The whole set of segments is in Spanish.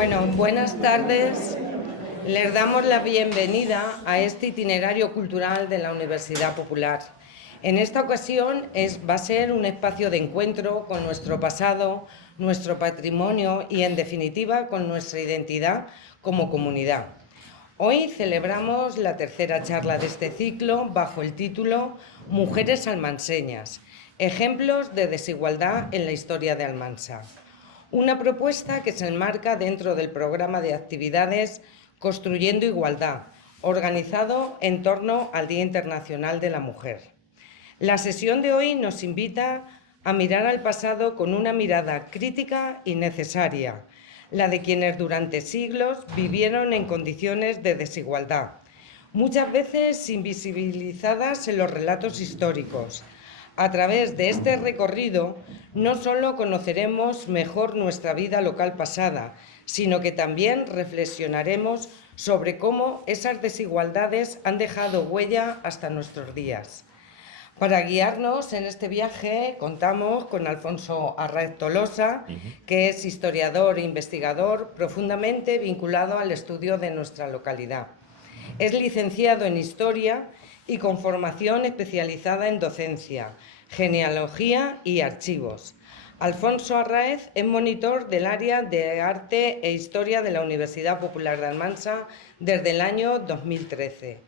Bueno, buenas tardes. Les damos la bienvenida a este itinerario cultural de la Universidad Popular. En esta ocasión va a ser un espacio de encuentro con nuestro pasado, nuestro patrimonio y, en definitiva, con nuestra identidad como comunidad. Hoy celebramos la tercera charla de este ciclo bajo el título Mujeres almanseñas, ejemplos de desigualdad en la historia de Almansa. Una propuesta que se enmarca dentro del programa de actividades Construyendo Igualdad, organizado en torno al Día Internacional de la Mujer. La sesión de hoy nos invita a mirar al pasado con una mirada crítica y necesaria, la de quienes durante siglos vivieron en condiciones de desigualdad, muchas veces invisibilizadas en los relatos históricos. A través de este recorrido no solo conoceremos mejor nuestra vida local pasada, sino que también reflexionaremos sobre cómo esas desigualdades han dejado huella hasta nuestros días. Para guiarnos en este viaje contamos con Alfonso Arráez Tolosa, que es historiador e investigador profundamente vinculado al estudio de nuestra localidad. Es licenciado en Historia y con formación especializada en docencia, genealogía y archivos. Alfonso Arráez es monitor del área de Arte e Historia de la Universidad Popular de Almansa desde el año 2013.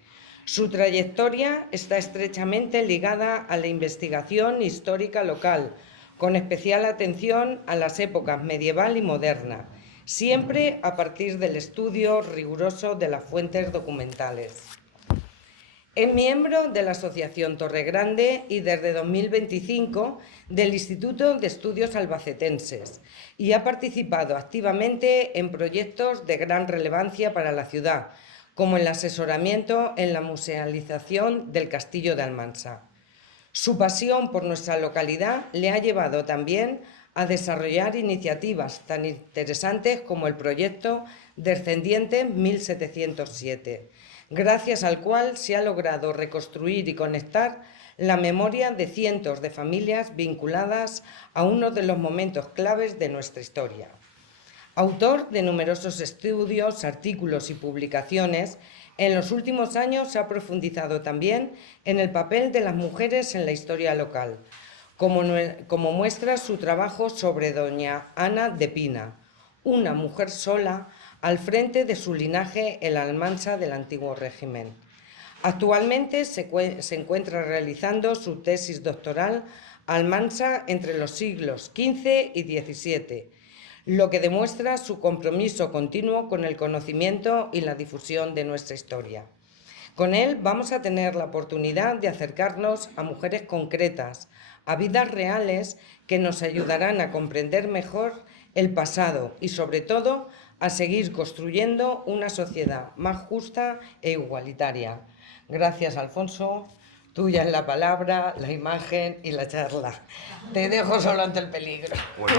Su trayectoria está estrechamente ligada a la investigación histórica local, con especial atención a las épocas medieval y moderna, siempre a partir del estudio riguroso de las fuentes documentales. Es miembro de la Asociación Torregrande y desde 2025 del Instituto de Estudios Albacetenses y ha participado activamente en proyectos de gran relevancia para la ciudad, como el asesoramiento en la musealización del Castillo de Almansa. Su pasión por nuestra localidad le ha llevado también a desarrollar iniciativas tan interesantes como el proyecto Descendientes 1707, gracias al cual se ha logrado reconstruir y conectar la memoria de cientos de familias vinculadas a uno de los momentos claves de nuestra historia. Autor de numerosos estudios, artículos y publicaciones, en los últimos años se ha profundizado también en el papel de las mujeres en la historia local, como muestra su trabajo sobre doña Ana de Pina, una mujer sola al frente de su linaje en la Almansa del antiguo régimen. Actualmente se encuentra realizando su tesis doctoral Almansa entre los siglos XV y XVII, lo que demuestra su compromiso continuo con el conocimiento y la difusión de nuestra historia. Con él vamos a tener la oportunidad de acercarnos a mujeres concretas, a vidas reales que nos ayudarán a comprender mejor el pasado y, sobre todo, a seguir construyendo una sociedad más justa e igualitaria. Gracias, Alfonso. Tuya es la palabra, la imagen y la charla. Te dejo solo ante el peligro. Bueno.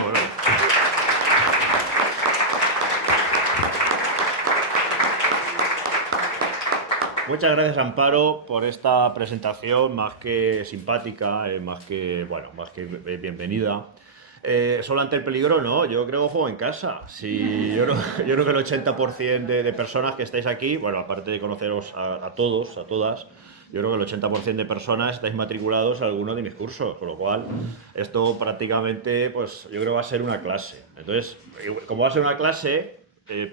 Muchas gracias, Amparo, por esta presentación más que simpática, más que bienvenida. Solo ante el peligro, no, yo creo que juego en casa. Sí, yo creo que el 80% de personas que estáis aquí, bueno, aparte de conoceros a todos, a todas, yo creo que el 80% de personas estáis matriculados a alguno de mis cursos, con lo cual esto prácticamente, pues yo creo que va a ser una clase. Entonces, como va a ser una clase,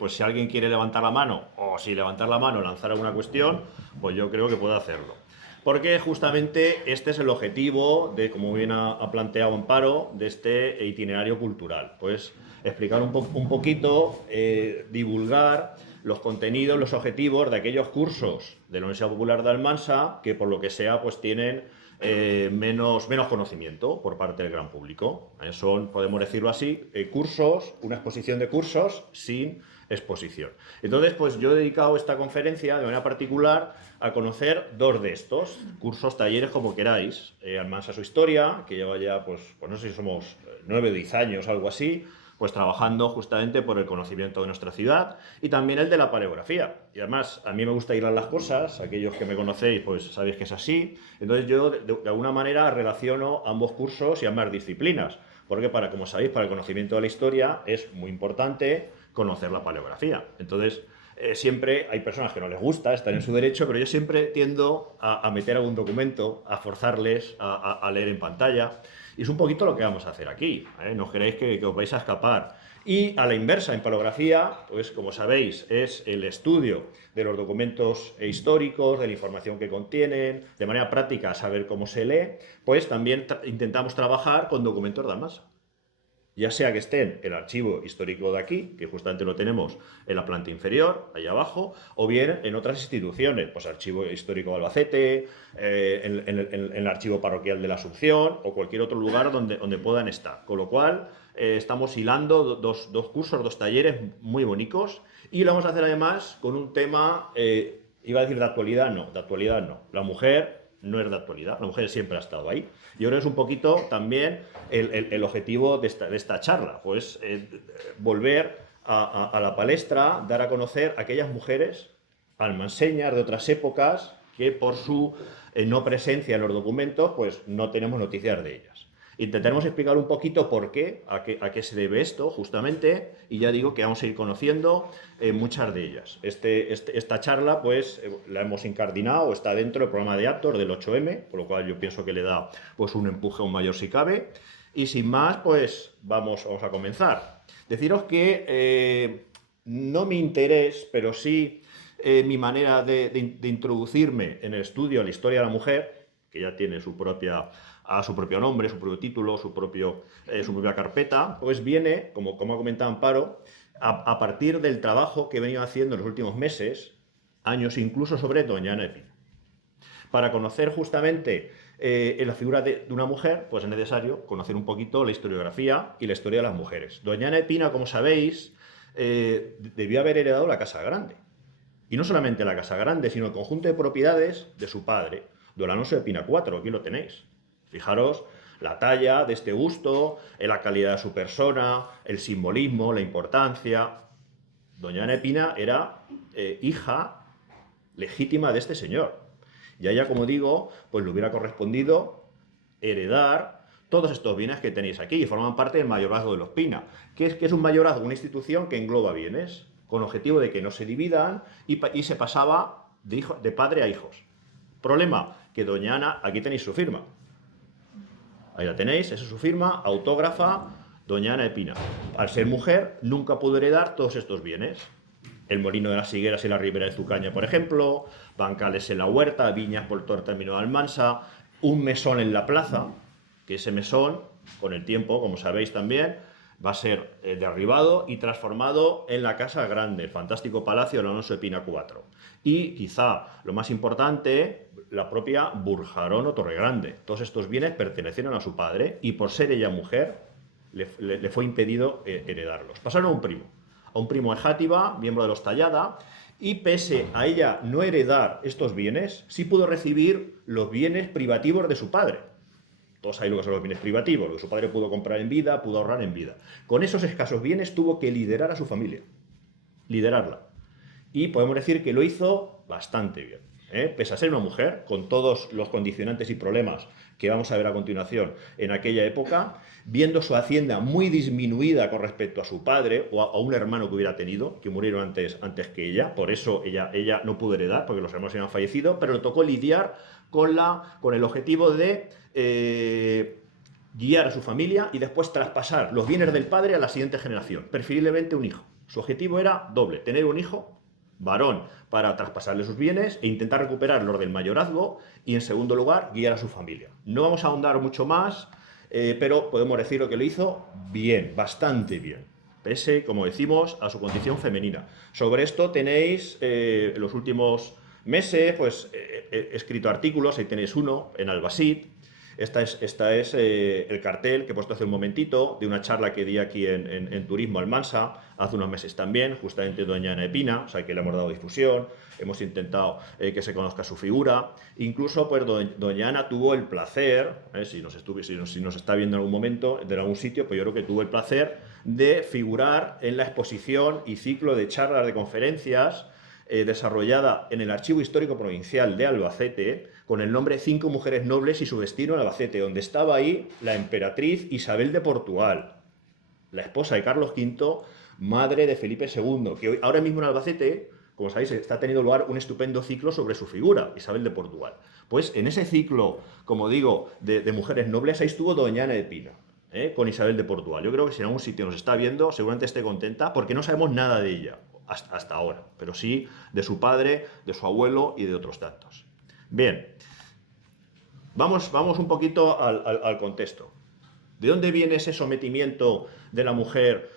pues si alguien quiere levantar la mano, o si levantar la mano lanzar alguna cuestión, pues yo creo que puede hacerlo. Porque justamente este es el objetivo de, como bien ha planteado Amparo, de este itinerario cultural. Pues explicar un poquito, divulgar los contenidos, los objetivos de aquellos cursos de la Universidad Popular de Almansa que por lo que sea pues tienen menos conocimiento por parte del gran público. Son, podemos decirlo así, cursos, una exposición de cursos sin exposición. Entonces, pues yo he dedicado esta conferencia de manera particular a conocer dos de estos cursos, talleres, como queráis. Almansa su historia, que lleva ya, pues no sé si somos 9 o 10 años, algo así, pues trabajando justamente por el conocimiento de nuestra ciudad, y también el de la paleografía. Y además, a mí me gusta hilar las cosas, aquellos que me conocéis pues sabéis que es así. Entonces yo de alguna manera relaciono ambos cursos y ambas disciplinas, porque como sabéis, para el conocimiento de la historia es muy importante conocer la paleografía. Entonces, siempre hay personas que no les gusta, están en su derecho, pero yo siempre tiendo a meter algún documento, a forzarles a leer en pantalla. Y es un poquito lo que vamos a hacer aquí, ¿eh? No queréis que os vais a escapar. Y a la inversa, en paleografía, pues como sabéis, es el estudio de los documentos históricos, de la información que contienen, de manera práctica saber cómo se lee, pues también intentamos trabajar con documentos de masa. Ya sea que estén en el archivo histórico de aquí, que justamente lo tenemos en la planta inferior, ahí abajo, o bien en otras instituciones, pues Archivo Histórico de Albacete, en el Archivo Parroquial de la Asunción, o cualquier otro lugar donde puedan estar. Con lo cual, estamos hilando dos cursos, 2 talleres muy bonitos, y lo vamos a hacer además con un tema, iba a decir de actualidad no. La mujer no es de actualidad, la mujer siempre ha estado ahí. Y ahora es un poquito también el objetivo de esta charla, pues volver a la palestra, dar a conocer a aquellas mujeres almanseñas de otras épocas que por su no presencia en los documentos, pues no tenemos noticias de ellas. Intentaremos explicar un poquito por qué, a qué se debe esto, justamente, y ya digo que vamos a ir conociendo muchas de ellas. Esta charla, pues, la hemos incardinado, está dentro del programa de Actor del 8M, por lo cual yo pienso que le da, pues, un empuje aún mayor si cabe. Y sin más, pues, vamos a comenzar. Deciros que no mi interés, pero sí mi manera de introducirme en el estudio a la historia de la mujer, que ya tiene su propio nombre, su propio título, su propia carpeta, pues viene, como ha comentado Amparo, a partir del trabajo que he venido haciendo en los últimos meses, años incluso, sobre doña Ana de Pina. Para conocer justamente la figura de una mujer, pues es necesario conocer un poquito la historiografía y la historia de las mujeres. Doña Ana de Pina, como sabéis, debió haber heredado la Casa Grande. Y no solamente la Casa Grande, sino el conjunto de propiedades de su padre, don Alonso de Pina IV, aquí lo tenéis. Fijaros la talla de este busto, la calidad de su persona, el simbolismo, la importancia. Doña Ana de Pina era hija legítima de este señor. Y a ella, como digo, pues le hubiera correspondido heredar todos estos bienes que tenéis aquí y forman parte del mayorazgo de los Pina. ¿Qué es un mayorazgo? Una institución que engloba bienes, con objetivo de que no se dividan y se pasaba de padre a hijos. Problema, que doña Ana, aquí tenéis su firma. Ahí la tenéis, esa es su firma, autógrafa, doña Ana de Pina. Al ser mujer, nunca pudo heredar todos estos bienes. El molino de las higueras y la ribera de Zucaña, por ejemplo, bancales en la huerta, viñas por todo el término de Almansa, un mesón en la plaza, que ese mesón, con el tiempo, como sabéis también, va a ser derribado y transformado en la Casa Grande, el fantástico palacio de Alonso de Pina IV. Y quizá lo más importante, la propia Burjarón o Torregrande. Todos estos bienes pertenecieron a su padre y por ser ella mujer le fue impedido heredarlos. Pasaron a un primo de Játiva, miembro de los Tallada, y pese a ella no heredar estos bienes, sí pudo recibir los bienes privativos de su padre. Todos sabéis lo que son los bienes privativos, lo que su padre pudo comprar en vida, pudo ahorrar en vida. Con esos escasos bienes tuvo que liderar a su familia, liderarla. Y podemos decir que lo hizo bastante bien. Pese a ser una mujer, con todos los condicionantes y problemas que vamos a ver a continuación en aquella época, viendo su hacienda muy disminuida con respecto a su padre o a un hermano que hubiera tenido, que murieron antes que ella, por eso ella no pudo heredar, porque los hermanos habían fallecido, pero le tocó lidiar con el objetivo de guiar a su familia y después traspasar los bienes del padre a la siguiente generación, preferiblemente un hijo. Su objetivo era doble, tener un hijo varón para traspasarle sus bienes e intentar recuperar los del mayorazgo y, en segundo lugar, guiar a su familia. No vamos a ahondar mucho más, pero podemos decir que lo hizo bien, bastante bien, pese, como decimos, a su condición femenina. Sobre esto tenéis en los últimos meses, pues he escrito artículos, ahí tenéis uno en Albacete. Esta es el cartel que he puesto hace un momentito de una charla que di aquí en Turismo Almansa hace unos meses también, justamente doña Ana de Pina, o sea que le hemos dado difusión, hemos intentado que se conozca su figura. Incluso pues doña Ana tuvo el placer, si nos está viendo en algún momento, de algún sitio, pues yo creo que tuvo el placer de figurar en la exposición y ciclo de charlas de conferencias desarrollada en el Archivo Histórico Provincial de Albacete, con el nombre 5 mujeres nobles y su destino en Albacete, donde estaba ahí la emperatriz Isabel de Portugal, la esposa de Carlos V, madre de Felipe II, que ahora mismo en Albacete, como sabéis, está teniendo lugar un estupendo ciclo sobre su figura, Isabel de Portugal. Pues en ese ciclo, como digo, de mujeres nobles, ahí estuvo doña Ana de Pina, con Isabel de Portugal. Yo creo que si en algún sitio nos está viendo, seguramente esté contenta, porque no sabemos nada de ella hasta ahora, pero sí de su padre, de su abuelo y de otros tantos. Bien, vamos un poquito al contexto. ¿De dónde viene ese sometimiento de la mujer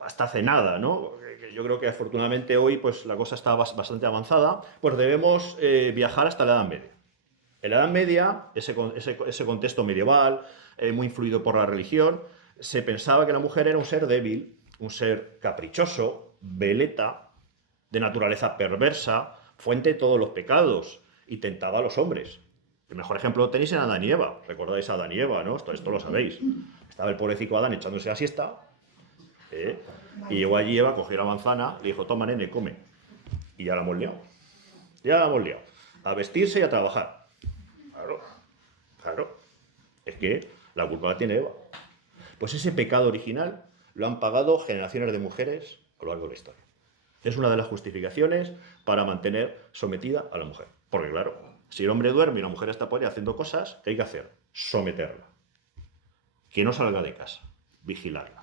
hasta hace nada, ¿no? Yo creo que afortunadamente hoy pues, la cosa está bastante avanzada, pues debemos viajar hasta la Edad Media. En la Edad Media, ese contexto medieval, muy influido por la religión, se pensaba que la mujer era un ser débil, un ser caprichoso, veleta, de naturaleza perversa, fuente de todos los pecados, y tentaba a los hombres. El mejor ejemplo lo tenéis en Adán y Eva. ¿Recordáis a Adán y Eva, no? Esto lo sabéis. Estaba el pobrecito Adán echándose la siesta, y llegó allí Eva, cogió la manzana, le dijo, toma, nene, come. Y ya la hemos liado. Ya la hemos liado. A vestirse y a trabajar. Claro, claro. Es que la culpa la tiene Eva. Pues ese pecado original lo han pagado generaciones de mujeres a lo largo de la historia. Es una de las justificaciones para mantener sometida a la mujer. Porque claro, si el hombre duerme y la mujer está por ahí haciendo cosas, ¿qué hay que hacer? Someterla. Que no salga de casa. Vigilarla.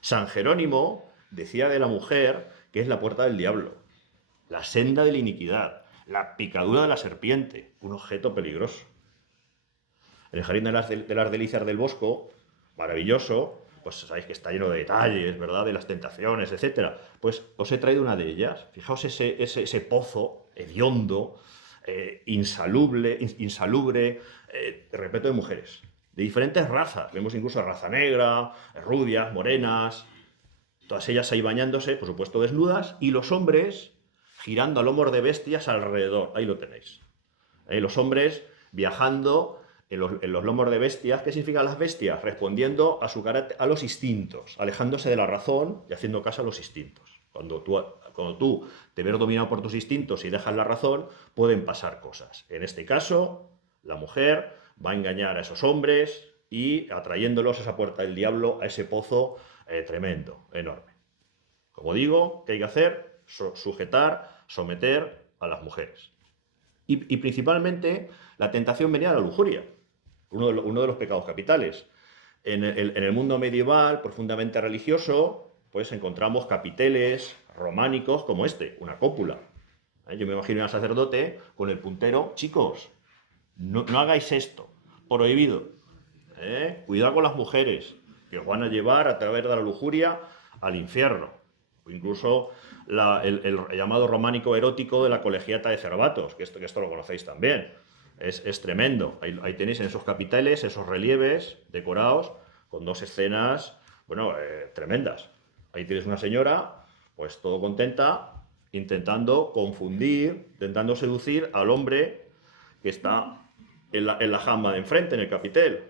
San Jerónimo decía de la mujer que es la puerta del diablo, la senda de la iniquidad, la picadura de la serpiente, un objeto peligroso. En el Jardín de las Delicias del Bosco, maravilloso, pues sabéis que está lleno de detalles, ¿verdad? De las tentaciones, etc. Pues os he traído una de ellas. Fijaos ese pozo hediondo, insalubre, repleto de mujeres, de diferentes razas. Vemos incluso raza negra, rubias, morenas, todas ellas ahí bañándose, por supuesto desnudas, y los hombres girando a lomos de bestias alrededor. Ahí lo tenéis. Los hombres viajando en los lomos de bestias. ¿Qué significan las bestias? Respondiendo a los instintos, alejándose de la razón y haciendo caso a los instintos. Cuando tú te ves dominado por tus instintos y dejas la razón, pueden pasar cosas. En este caso, la mujer va a engañar a esos hombres y atrayéndolos a esa puerta del diablo, a ese pozo tremendo, enorme. Como digo, ¿qué hay que hacer? Sujetar, someter a las mujeres. Y principalmente la tentación venía de la lujuria, uno de los pecados capitales. En el mundo medieval, profundamente religioso, pues encontramos capiteles románicos como este, una cópula. Yo me imagino al sacerdote con el puntero, chicos, no hagáis esto, prohibido. Cuidado con las mujeres, que os van a llevar a través de la lujuria al infierno. O incluso el llamado románico erótico de la colegiata de Cervatos, que esto lo conocéis también. Es tremendo. Ahí tenéis en esos capiteles, esos relieves decorados con dos escenas, tremendas. Ahí tienes una señora, pues todo contenta, intentando confundir, intentando seducir al hombre que está en la jamba de enfrente, en el capitel.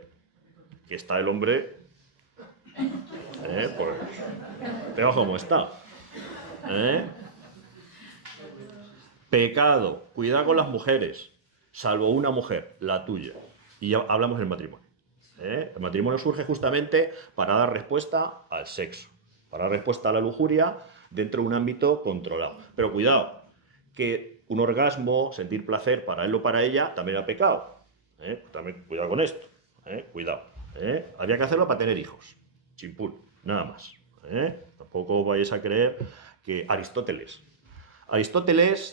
Que está el hombre, pues, veo cómo está. Pecado, cuidado con las mujeres, salvo una mujer, la tuya. Y ya hablamos del matrimonio. El matrimonio surge justamente para dar respuesta al sexo, para dar respuesta a la lujuria dentro de un ámbito controlado. Pero cuidado, que un orgasmo, sentir placer para él o para ella, también era pecado. También cuidado con esto. Cuidado. Había que hacerlo para tener hijos. Chimpún, nada más. Tampoco vayáis a creer que Aristóteles,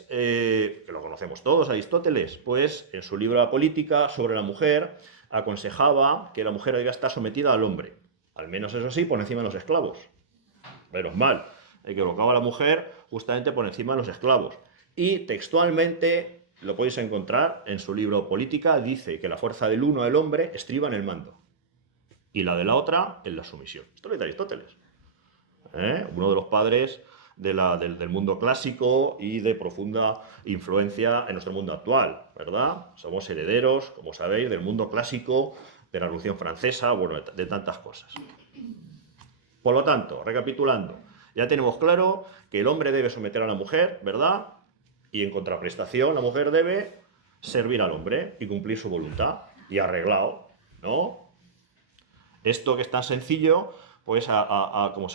que lo conocemos todos, Aristóteles, pues en su libro La Política sobre la mujer aconsejaba que la mujer debía estar sometida al hombre, al menos eso sí, por encima de los esclavos. Menos mal, que colocaba a la mujer justamente por encima de los esclavos. Y textualmente, lo podéis encontrar en su libro Política, dice que la fuerza del uno, del hombre, estriba en el mando y la de la otra en la sumisión. Esto lo dice Aristóteles, uno de los padres del mundo clásico y de profunda influencia en nuestro mundo actual, ¿verdad? Somos herederos, como sabéis, del mundo clásico, de la Revolución Francesa, de tantas cosas. Por lo tanto, recapitulando, ya tenemos claro que el hombre debe someter a la mujer, ¿verdad? Y en contraprestación, la mujer debe servir al hombre y cumplir su voluntad. Y arreglado, ¿no? Esto que es tan sencillo, pues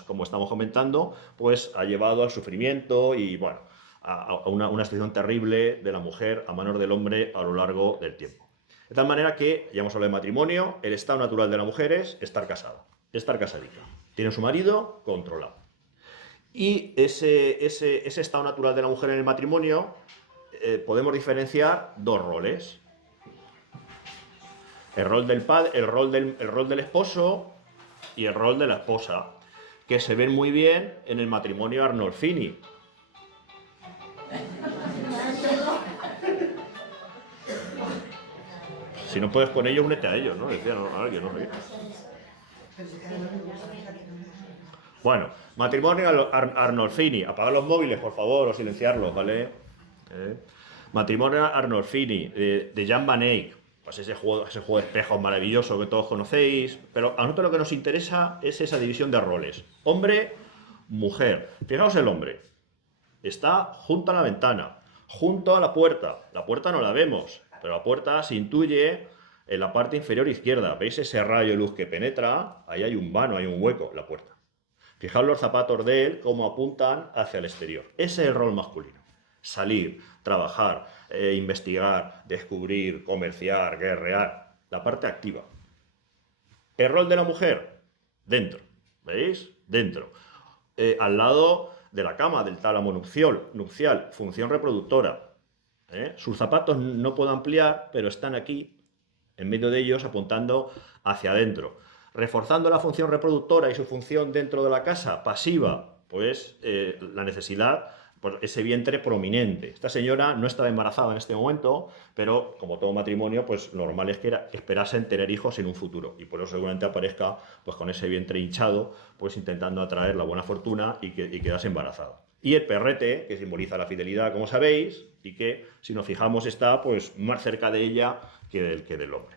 como estamos comentando, pues ha llevado al sufrimiento y, bueno, a una situación terrible de la mujer a manos del hombre a lo largo del tiempo. De tal manera que, ya hemos hablado de matrimonio, el estado natural de la mujer es estar casada, estar casadita. Tiene a su marido controlado. Y ese estado natural de la mujer en el matrimonio podemos diferenciar dos roles. El rol del padre, el rol del esposo y el rol de la esposa, que se ven muy bien en el matrimonio Arnolfini. Si no puedes con ellos, únete a ellos, ¿no? Decía alguien, no sé qué. Bueno, matrimonio Arnolfini. Apagad los móviles, por favor, o silenciarlos, ¿vale? Matrimonio Arnolfini, de Jan van Eyck. Pues ese juego de espejos maravilloso que todos conocéis. Pero a nosotros lo que nos interesa es esa división de roles. Hombre, mujer. Fijaos el hombre. Está junto a la ventana, junto a la puerta. La puerta no la vemos, pero la puerta se intuye en la parte inferior izquierda. ¿Veis ese rayo de luz que penetra? Ahí hay un vano, hay un hueco, la puerta. Fijaos los zapatos de él, cómo apuntan hacia el exterior. Ese es el rol masculino. Salir, trabajar, investigar, descubrir, comerciar, guerrear. La parte activa. El rol de la mujer, dentro. ¿Veis? Dentro. Al lado de la cama, del tálamo nupcial, función reproductora. Sus zapatos no puedo ampliar, pero están aquí, en medio de ellos, apuntando hacia adentro. Reforzando la función reproductora y su función dentro de la casa, pasiva, pues la necesidad, pues ese vientre prominente. Esta señora no estaba embarazada en este momento, pero como todo matrimonio, pues normal es que esperasen tener hijos en un futuro. Y por eso seguramente aparezca pues con ese vientre hinchado, pues intentando atraer la buena fortuna y quedarse embarazada. Y el perrete, que simboliza la fidelidad, como sabéis, y que, si nos fijamos, está pues más cerca de ella que del hombre.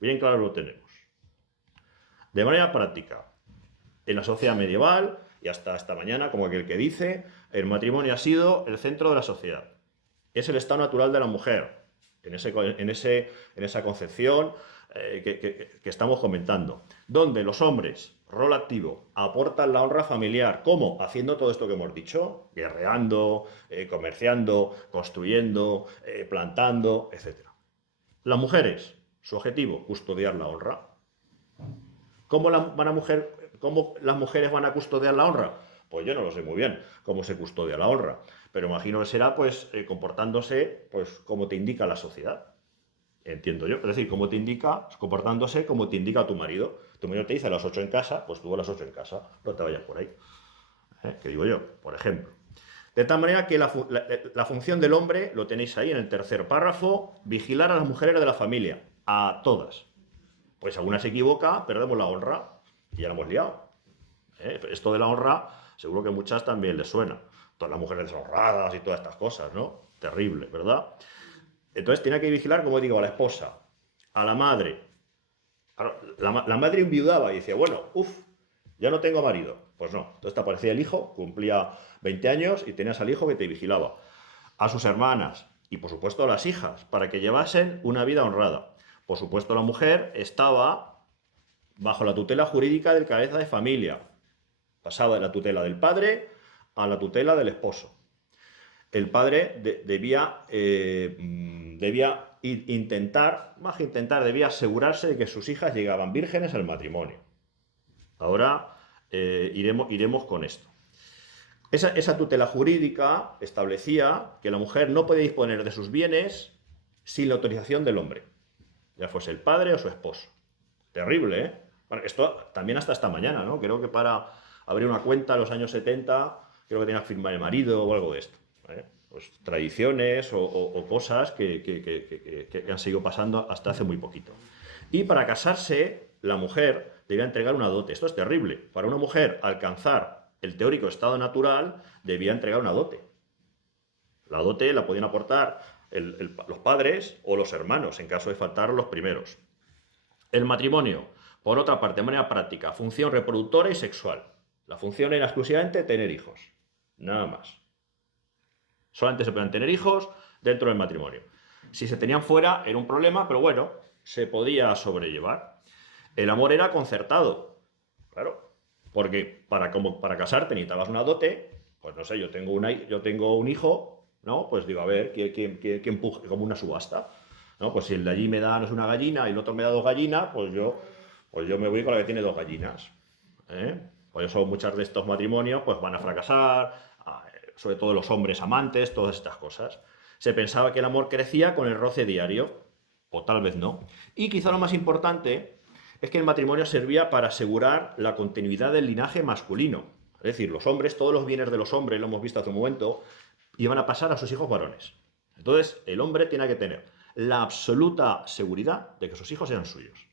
Bien claro lo tenemos. De manera práctica, en la sociedad medieval, y hasta esta mañana, como aquel que dice, el matrimonio ha sido el centro de la sociedad. Es el estado natural de la mujer, en esa concepción que estamos comentando, donde los hombres, rol activo, aportan la honra familiar. ¿Cómo? Haciendo todo esto que hemos dicho, guerreando, comerciando, construyendo, plantando, etc. Las mujeres, su objetivo, custodiar la honra. ¿Cómo las mujeres van a custodiar la honra? Pues yo no lo sé muy bien cómo se custodia la honra, pero imagino que será pues comportándose pues como te indica la sociedad. Entiendo yo. Es decir, comportándose como te indica tu marido. Tu marido te dice a las 8 en casa, pues tú a las 8 en casa, no te vayas por ahí. ¿Qué digo yo? Por ejemplo. De tal manera que la función del hombre, lo tenéis ahí en el tercer párrafo, vigilar a las mujeres de la familia, a todas. Pues alguna se equivoca, perdemos la honra y ya la hemos liado. Esto de la honra, seguro que a muchas también les suena. Todas las mujeres deshonradas y todas estas cosas, ¿no? Terrible, ¿verdad? Entonces tiene que vigilar, como digo, a la esposa, a la madre. La madre enviudaba y decía, bueno, ya no tengo marido. Pues no. Entonces te aparecía el hijo, cumplía 20 años y tenías al hijo que te vigilaba. A sus hermanas y, por supuesto, a las hijas, para que llevasen una vida honrada. Por supuesto, la mujer estaba bajo la tutela jurídica del cabeza de familia. Pasaba de la tutela del padre a la tutela del esposo. El padre debía debía asegurarse de que sus hijas llegaban vírgenes al matrimonio. Ahora iremos con esto. Esa tutela jurídica establecía que la mujer no podía disponer de sus bienes sin la autorización del hombre, ya fuese el padre o su esposo. Terrible, ¿eh? Bueno, esto también hasta esta mañana, ¿no? Creo que para abrir una cuenta en los años 70, creo que tenía que firmar el marido o algo de esto. Pues tradiciones o cosas que han seguido pasando hasta hace muy poquito. Y para casarse, la mujer debía entregar una dote. Esto es terrible. Para una mujer alcanzar el teórico estado natural, debía entregar una dote. La dote la podían aportar los padres o los hermanos, en caso de faltar los primeros. El matrimonio, por otra parte, de manera práctica, función reproductora y sexual. La función era exclusivamente tener hijos, nada más. Solamente se podían tener hijos dentro del matrimonio. Si se tenían fuera era un problema, pero bueno, se podía sobrellevar. El amor era concertado. Claro, porque para casarte necesitabas una dote, pues no sé, yo tengo un hijo, ¿no? Pues digo, a ver, ¿quién empuje? Como una subasta, ¿no? Pues si el de allí me da, no es una gallina, y el otro me da dos gallinas, pues yo me voy con la que tiene dos gallinas, ¿eh? Por eso muchos de estos matrimonios pues van a fracasar, sobre todo los hombres amantes, todas estas cosas. Se pensaba que el amor crecía con el roce diario, o tal vez no. Y quizá lo más importante es que el matrimonio servía para asegurar la continuidad del linaje masculino. Es decir, los hombres, todos los bienes de los hombres, lo hemos visto hace un momento, iban a pasar a sus hijos varones. Entonces, el hombre tiene que tener la absoluta seguridad de que sus hijos sean suyos.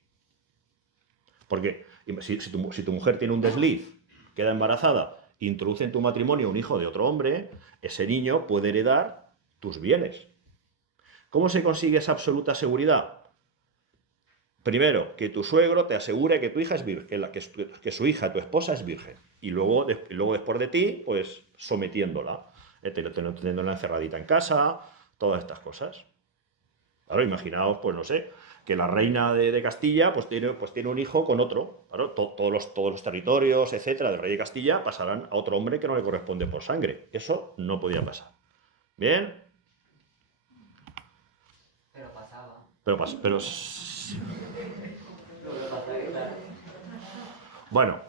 Porque si tu mujer tiene un desliz, queda embarazada, introduce en tu matrimonio un hijo de otro hombre, ese niño puede heredar tus bienes. ¿Cómo se consigue esa absoluta seguridad? Primero, que tu suegro te asegure que tu hija es virgen, que su hija, tu esposa, es virgen. Y luego después de ti, pues sometiéndola, teniéndola encerradita en casa, todas estas cosas. Claro, imaginaos, pues no sé, que la reina de Castilla pues tiene un hijo con otro. Claro, todos los territorios, etcétera, del rey de Castilla pasarán a otro hombre que no le corresponde por sangre. Eso no podía pasar. ¿Bien? Pero pasaba. Pero bueno,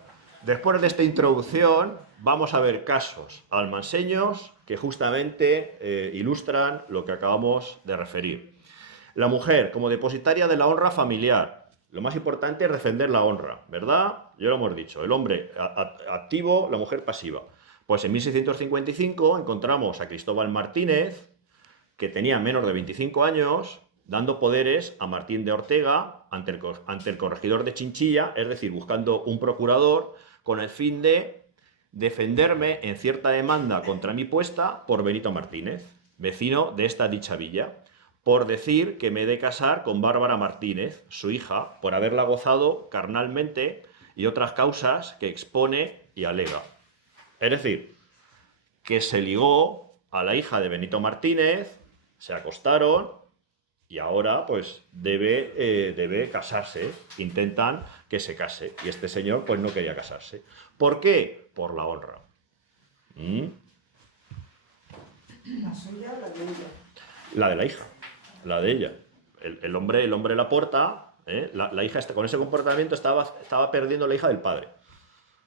después de esta introducción vamos a ver casos almanseños que justamente ilustran lo que acabamos de referir. La mujer como depositaria de la honra familiar. Lo más importante es defender la honra, ¿verdad? Ya lo hemos dicho. El hombre activo, la mujer pasiva. Pues en 1655 encontramos a Cristóbal Martínez, que tenía menos de 25 años, dando poderes a Martín de Ortega ante el corregidor de Chinchilla, es decir, buscando un procurador con el fin de defenderme en cierta demanda contra mi puesta por Benito Martínez, vecino de esta dicha villa, por decir que me he de casar con Bárbara Martínez, su hija, por haberla gozado carnalmente y otras causas que expone y alega. Es decir, que se ligó a la hija de Benito Martínez, se acostaron y ahora pues debe casarse. Intentan que se case y este señor pues no quería casarse. ¿Por qué? Por la honra. ¿La suya o la de ella? La de la hija, la de ella. El hombre la porta, la hija con ese comportamiento estaba perdiendo la hija del padre.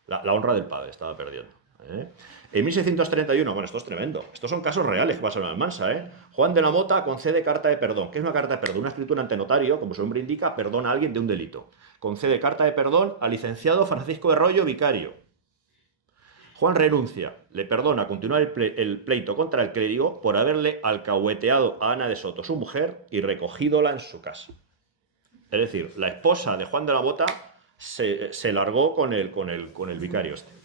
La honra del padre estaba perdiendo. En 1631, bueno, esto es tremendo. Estos son casos reales que pasaron en Almansa. Juan de la Mota concede carta de perdón. ¿Qué es una carta de perdón? Una escritura ante notario, como su nombre indica, perdona a alguien de un delito. Concede carta de perdón al licenciado Francisco de Rollo, vicario. Juan renuncia, le perdona continuar el pleito contra el clérigo por haberle alcahueteado a Ana de Soto, su mujer, y recogídola en su casa. Es decir, la esposa de Juan de la Mota se largó con el vicario este.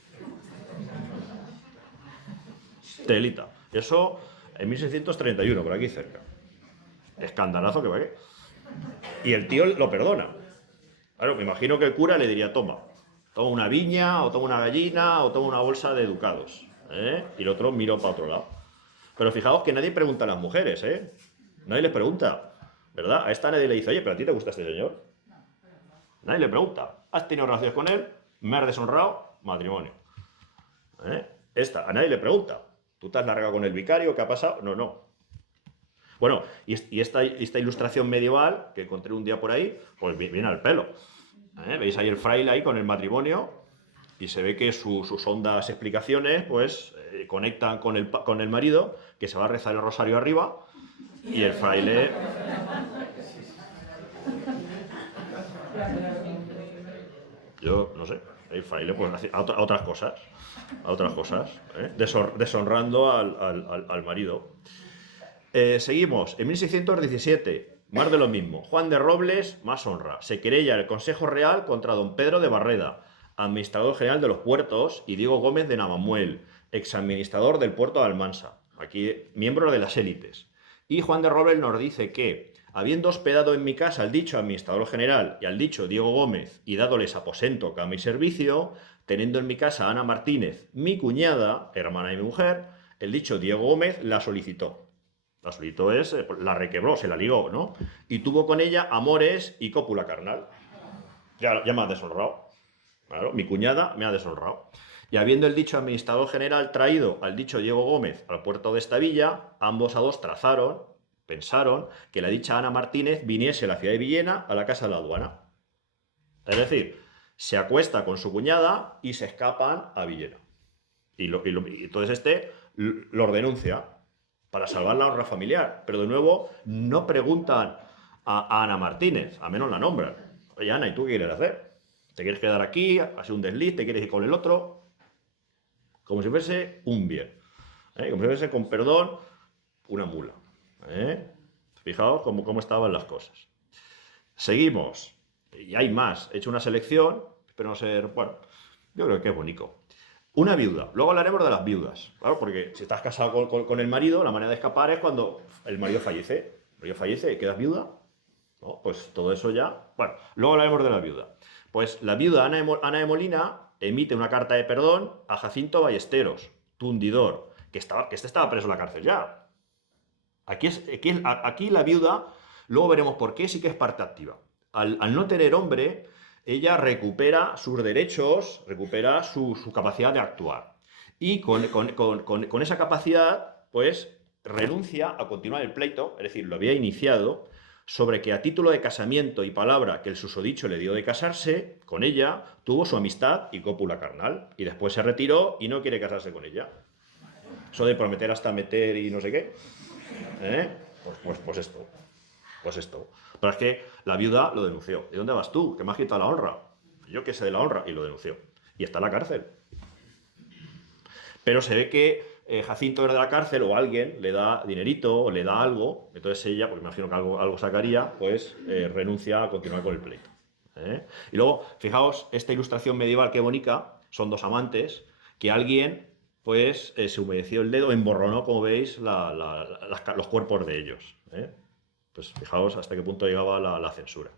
Telita. Eso en 1631, por aquí cerca. Escandalazo que va qué. Y el tío lo perdona. Claro, me imagino que el cura le diría, toma una viña, o toma una gallina, o toma una bolsa de ducados. Y el otro miró para otro lado. Pero fijaos que nadie pregunta a las mujeres, Nadie les pregunta, ¿verdad? A esta nadie le dice, oye, ¿pero a ti te gusta este señor? Nadie le pregunta. ¿Has tenido relaciones con él? ¿Me has deshonrado? Matrimonio. A nadie le pregunta. ¿Tú te has largado con el vicario? ¿Qué ha pasado? No. Bueno, y esta ilustración medieval que encontré un día por ahí, pues viene al pelo. Veis ahí el fraile ahí con el matrimonio y se ve que sus hondas explicaciones pues conectan con el marido, que se va a rezar el rosario arriba, y el fraile... Yo no sé, el fraile pues hace a otras cosas, deshonrando al marido. Seguimos, en 1617, más de lo mismo. Juan de Robles, más honra. Se querella el Consejo Real contra don Pedro de Barreda, administrador general de los puertos, y Diego Gómez de Navamuel, exadministrador del puerto de Almansa, aquí miembro de las élites. Y Juan de Robles nos dice que, habiendo hospedado en mi casa al dicho administrador general y al dicho Diego Gómez, y dádoles aposento a mi servicio, teniendo en mi casa a Ana Martínez, mi cuñada, hermana de mi mujer, el dicho Diego Gómez la solicitó. La solicitó la requebró, se la ligó, ¿no? Y tuvo con ella amores y cópula carnal. Ya me has deshonrado. Claro, mi cuñada me ha deshonrado. Y habiendo el dicho administrador general traído al dicho Diego Gómez al puerto de esta villa, ambos a dos pensaron que la dicha Ana Martínez viniese a la ciudad de Villena a la casa de la aduana. Es decir, se acuesta con su cuñada y se escapan a Villena. Y entonces los denuncia para salvar la honra familiar. Pero de nuevo, no preguntan a Ana Martínez, a menos la nombran. Oye, Ana, ¿y tú qué quieres hacer? ¿Te quieres quedar aquí? ¿Has sido un desliz? ¿Te quieres ir con el otro? Como si fuese un bien. Como si fuese, con perdón, una mula. Fijaos cómo estaban las cosas. Seguimos. Y hay más. He hecho una selección. Espero no ser... Bueno, yo creo que es bonito. Una viuda. Luego hablaremos de las viudas. Claro, porque si estás casado con el marido, la manera de escapar es cuando el marido fallece. El marido fallece y quedas viuda. ¿No? Pues todo eso ya... Bueno, luego hablaremos de la viuda. Pues la viuda Ana de Molina emite una carta de perdón a Jacinto Ballesteros, tundidor, que estaba preso en la cárcel ya. Aquí la viuda, luego veremos por qué, sí que es parte activa. Al no tener hombre, ella recupera sus derechos, recupera su capacidad de actuar. Y con esa capacidad, pues, renuncia a continuar el pleito, es decir, lo había iniciado, sobre que a título de casamiento y palabra que el susodicho le dio de casarse con ella, tuvo su amistad y cópula carnal. Y después se retiró y no quiere casarse con ella. Eso de prometer hasta meter y no sé qué. Pues esto. Pues esto. Pero es que la viuda lo denunció. ¿De dónde vas tú? ¿Que me has quitado la honra? Yo qué sé de la honra. Y lo denunció. Y está en la cárcel. Pero se ve que Jacinto era de la cárcel o alguien le da dinerito o le da algo. Entonces ella, porque me imagino que algo sacaría, pues renuncia a continuar con el pleito. Y luego, fijaos, esta ilustración medieval qué bonita. Son dos amantes que alguien, pues, se humedeció el dedo, emborronó, como veis, los cuerpos de ellos. Pues fijaos hasta qué punto llegaba la censura.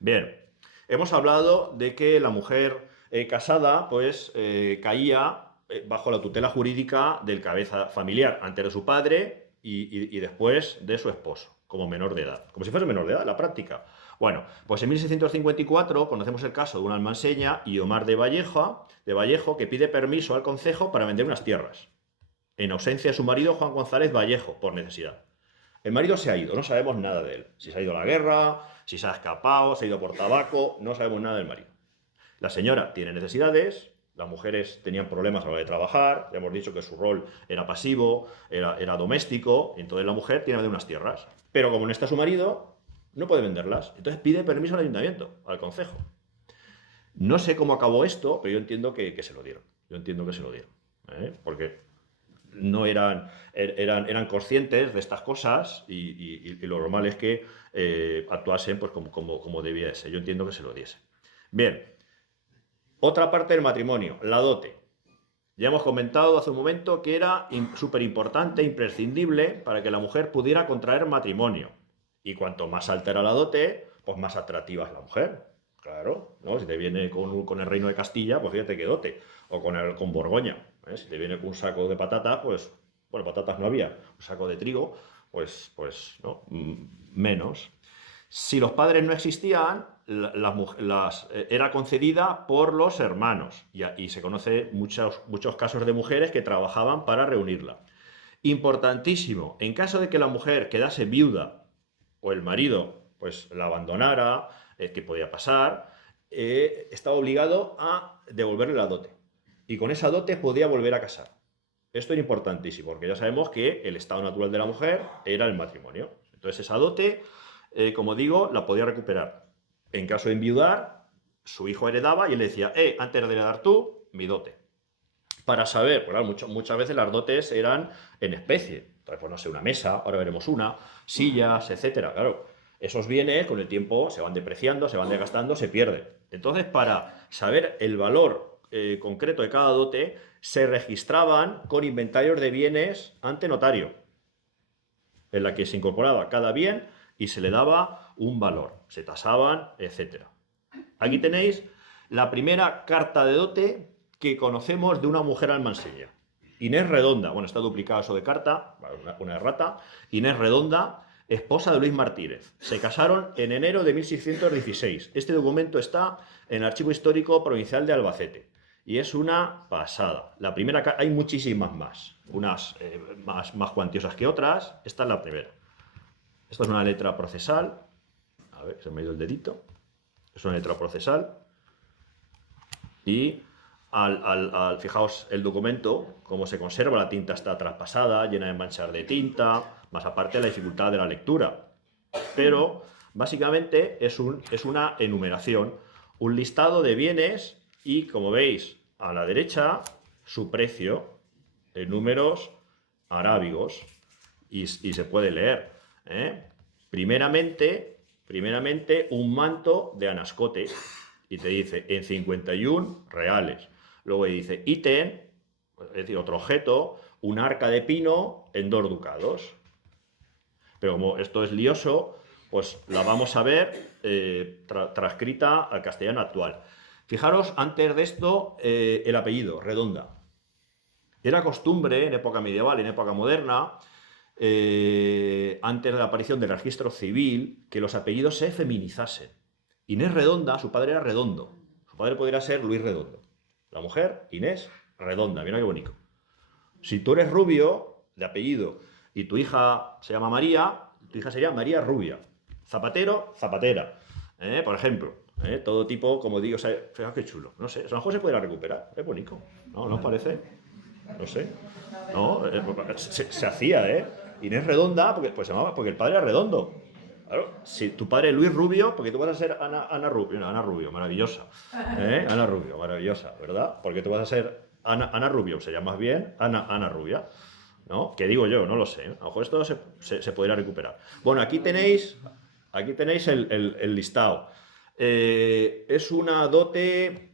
Bien, hemos hablado de que la mujer casada, pues, caía bajo la tutela jurídica del cabeza familiar, antes de su padre y después de su esposo, como menor de edad. Como si fuese menor de edad, la práctica. Bueno, pues en 1654 conocemos el caso de una almanseña, Omar de Vallejo, que pide permiso al concejo para vender unas tierras, en ausencia de su marido Juan González Vallejo, por necesidad. El marido se ha ido, no sabemos nada de él. Si se ha ido a la guerra, si se ha escapado, se ha ido por tabaco, no sabemos nada del marido. La señora tiene necesidades, las mujeres tenían problemas a la hora de trabajar, ya hemos dicho que su rol era pasivo, era doméstico, entonces la mujer tiene que vender unas tierras. Pero como no está su marido, no puede venderlas. Entonces pide permiso al ayuntamiento, al concejo. No sé cómo acabó esto, pero yo entiendo que se lo dieron. Porque no eran conscientes de estas cosas y lo normal es que actuasen pues, como debía de ser. Yo entiendo que se lo diesen. Bien. Otra parte del matrimonio, la dote. Ya hemos comentado hace un momento que era súper importante, imprescindible, para que la mujer pudiera contraer matrimonio. Y cuanto más alta era la dote, pues más atractiva es la mujer. Claro, ¿no? Si te viene con el reino de Castilla, pues fíjate qué dote. O con Borgoña. Si te viene con un saco de patatas, pues, bueno, patatas no había. Un saco de trigo, pues ¿no? Menos. Si los padres no existían, era concedida por los hermanos y se conocen muchos casos de mujeres que trabajaban para reunirla. Importantísimo, en caso de que la mujer quedase viuda o el marido pues la abandonara, que podía pasar, estaba obligado a devolverle la dote y con esa dote podía volver a casar. Esto es importantísimo porque ya sabemos que el estado natural de la mujer era el matrimonio. Entonces esa dote, como digo, la podía recuperar. En caso de enviudar, su hijo heredaba y él le decía, antes de heredar tú, mi dote. Para saber, pues claro, muchas veces las dotes eran en especie. Entonces, pues no sé, una mesa, ahora veremos una, sillas, etcétera. Claro, esos bienes con el tiempo se van depreciando, se van desgastando, se pierden. Entonces, para saber el valor concreto de cada dote, se registraban con inventarios de bienes ante notario, en la que se incorporaba cada bien y se le daba un valor, se tasaban, etc. Aquí tenéis la primera carta de dote que conocemos de una mujer almanseña. Inés Redonda, bueno, está duplicado eso de carta, una errata. Inés Redonda esposa de Luis Martínez. Se casaron en enero de 1616. Este documento está en el Archivo Histórico Provincial de Albacete. Y es una pasada. La primera, hay muchísimas más. Unas más cuantiosas que otras. Esta es la primera. Esta es una letra procesal. A ver, se me ha ido el dedito. Es una letra procesal. Y fijaos el documento, cómo se conserva, la tinta está traspasada, llena de manchas de tinta, más aparte la dificultad de la lectura. Pero básicamente es una enumeración, un listado de bienes y, como veis, a la derecha, su precio en números arábigos y se puede leer. Primeramente, un manto de anascote y te dice en 51 reales. Luego dice ítem, es decir, otro objeto, un arca de pino en 2 ducados. Pero como esto es lioso, pues la vamos a ver transcrita al castellano actual. Fijaros, antes de esto, el apellido, Redonda. Era costumbre en época medieval, en época moderna, antes de la aparición del registro civil, que los apellidos se feminizasen. Inés Redonda, su padre era Redondo. Su padre podría ser Luis Redondo. La mujer, Inés Redonda. Mira qué bonito. Si tú eres rubio, de apellido, y tu hija se llama María, tu hija sería María Rubia. Zapatero, Zapatera. Por ejemplo. Todo tipo, como digo, fijaos qué chulo. No sé, eso a lo mejor se podrá recuperar. Es bonito. ¿No os parece? No sé. No, se hacía, Inés Redonda, porque se llamaba, porque el padre era redondo. Claro, si tu padre es Luis Rubio, porque tú vas a ser Ana Rubio. Ana Rubio, maravillosa. Ana Rubio, maravillosa, ¿verdad? Porque tú vas a ser Ana Rubio, se llama más bien Ana Rubia. ¿No? Que digo yo, no lo sé. A lo mejor esto se podría recuperar. Bueno, aquí tenéis el listado. Es una dote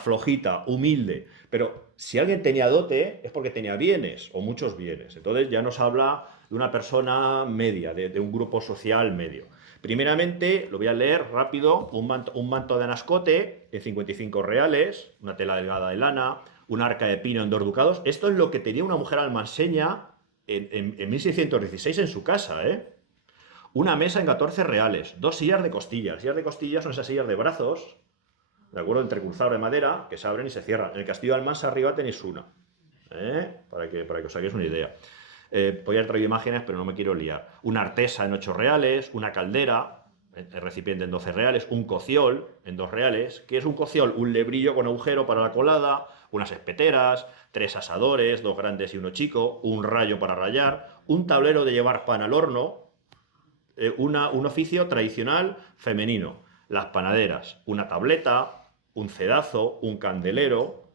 flojita, humilde, pero si alguien tenía dote es porque tenía bienes o muchos bienes. Entonces ya nos habla de una persona media, de un grupo social medio. Primeramente, lo voy a leer rápido, un manto de anascote de 55 reales, una tela delgada de lana, un arca de pino en 2 ducados. Esto es lo que tenía una mujer almanseña en 1616 en su casa, Una mesa en 14 reales, 2 sillas de costillas. Sillas de costillas son esas sillas de brazos, ¿de acuerdo? Entrecruzados de madera, que se abren y se cierran. En el Castillo de Almansa arriba tenéis una, para que os hagáis una idea. Podría haber traído imágenes, pero no me quiero liar. Una artesa en 8 reales, una caldera, el recipiente en 12 reales, un cociol en 2 reales. ¿Qué es un cociol? Un lebrillo con agujero para la colada, unas espeteras, 3 asadores, 2 grandes y 1 chico, un rayo para rallar, un tablero de llevar pan al horno, un oficio tradicional femenino, las panaderas, una tableta, un cedazo, un candelero,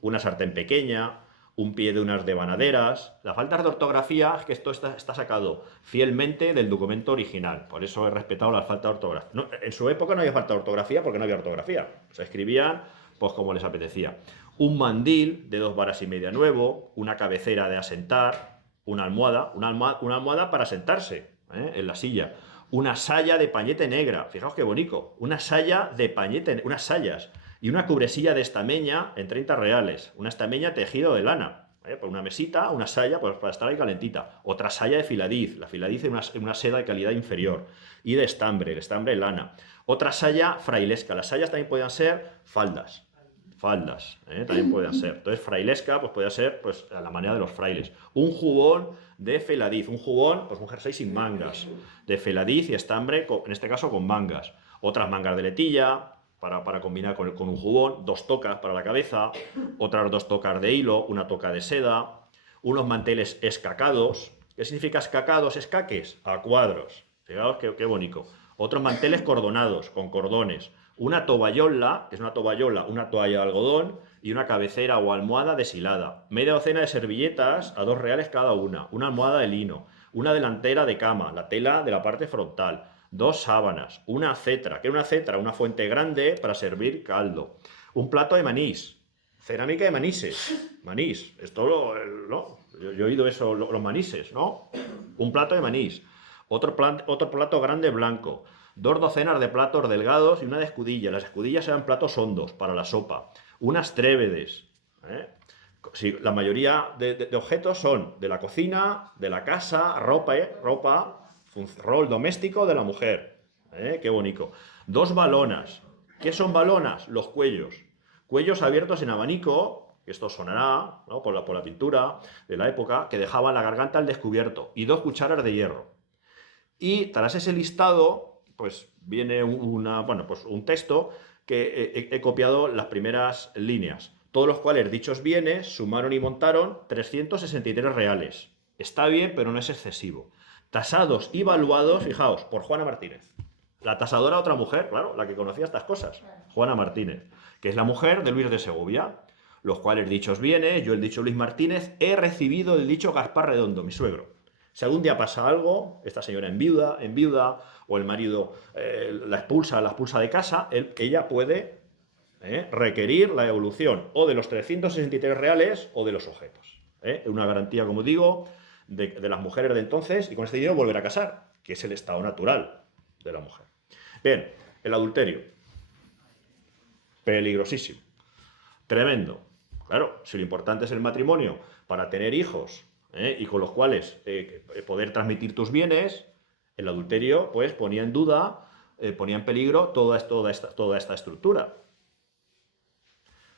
una sartén pequeña, un pie de unas devanaderas. La falta de ortografía es que esto está sacado fielmente del documento original, por eso he respetado la falta de ortografía. No, en su época no había falta de ortografía porque no había ortografía, se escribían pues como les apetecía. Un mandil de 2 varas y media nuevo, una cabecera de asentar, una almohada para sentarse en la silla, una saya de pañete negra, fijaos qué bonito, una saya de pañete, unas sayas, y una cubresilla de estameña en 30 reales, una estameña tejido de lana, por una mesita, una saya pues, para estar ahí calentita, otra saya de filadiz, la filadiz en una seda de calidad inferior, y de estambre, el estambre lana, otra saya frailesca, las sayas también podían ser faldas, también pueden ser. Entonces, frailesca, pues puede ser pues, a la manera de los frailes. Un jubón de feladiz, un jubón, pues un jersey sin mangas, de feladiz y estambre, en este caso con mangas. Otras mangas de letilla, para combinar con un jubón, 2 tocas para la cabeza, otras 2 tocas de hilo, una toca de seda, unos manteles escacados. ¿Qué significa escacados? Escaques, a cuadros. Fijaos qué bonito. Otros manteles cordonados, con cordones. Una tovallola, que es una tovallola, una toalla de algodón y una cabecera o almohada deshilada. Media docena de servilletas a 2 reales cada una almohada de lino, una delantera de cama, la tela de la parte frontal, 2 sábanas, una cetra, ¿qué es una cetra? Una fuente grande para servir caldo, un plato de manís, cerámica de manises, manís, esto yo he oído eso, los manises, ¿no? Un plato de manís, otro plato grande blanco, 2 docenas de platos delgados y una de escudilla. Las escudillas eran platos hondos para la sopa. Unas trébedes, Si la mayoría de objetos son de la cocina, de la casa, ropa, rol doméstico de la mujer. Qué bonito. Dos balonas. ¿Qué son balonas? Los cuellos. Cuellos abiertos en abanico, que esto sonará, ¿no? por la pintura de la época, que dejaban la garganta al descubierto. Y dos cucharas de hierro. Y tras ese listado, pues viene pues un texto que he copiado las primeras líneas. Todos los cuales dichos bienes sumaron y montaron 363 reales. Está bien, pero no es excesivo. Tasados y valuados, fijaos, por Juana Martínez. La tasadora, otra mujer, claro, la que conocía estas cosas. Juana Martínez, que es la mujer de Luis de Segovia. Los cuales dichos bienes, yo el dicho Luis Martínez, he recibido el dicho Gaspar Redondo, mi suegro. Si algún día pasa algo, esta señora enviuda, o el marido la expulsa de casa, ella puede requerir la devolución o de los 363 reales o de los objetos. Una garantía, como digo, de las mujeres de entonces, y con este dinero volver a casar, que es el estado natural de la mujer. Bien, el adulterio. Peligrosísimo. Tremendo. Claro, si lo importante es el matrimonio para tener hijos, y con los cuales poder transmitir tus bienes, el adulterio pues ponía en duda, ponía en peligro toda esta estructura.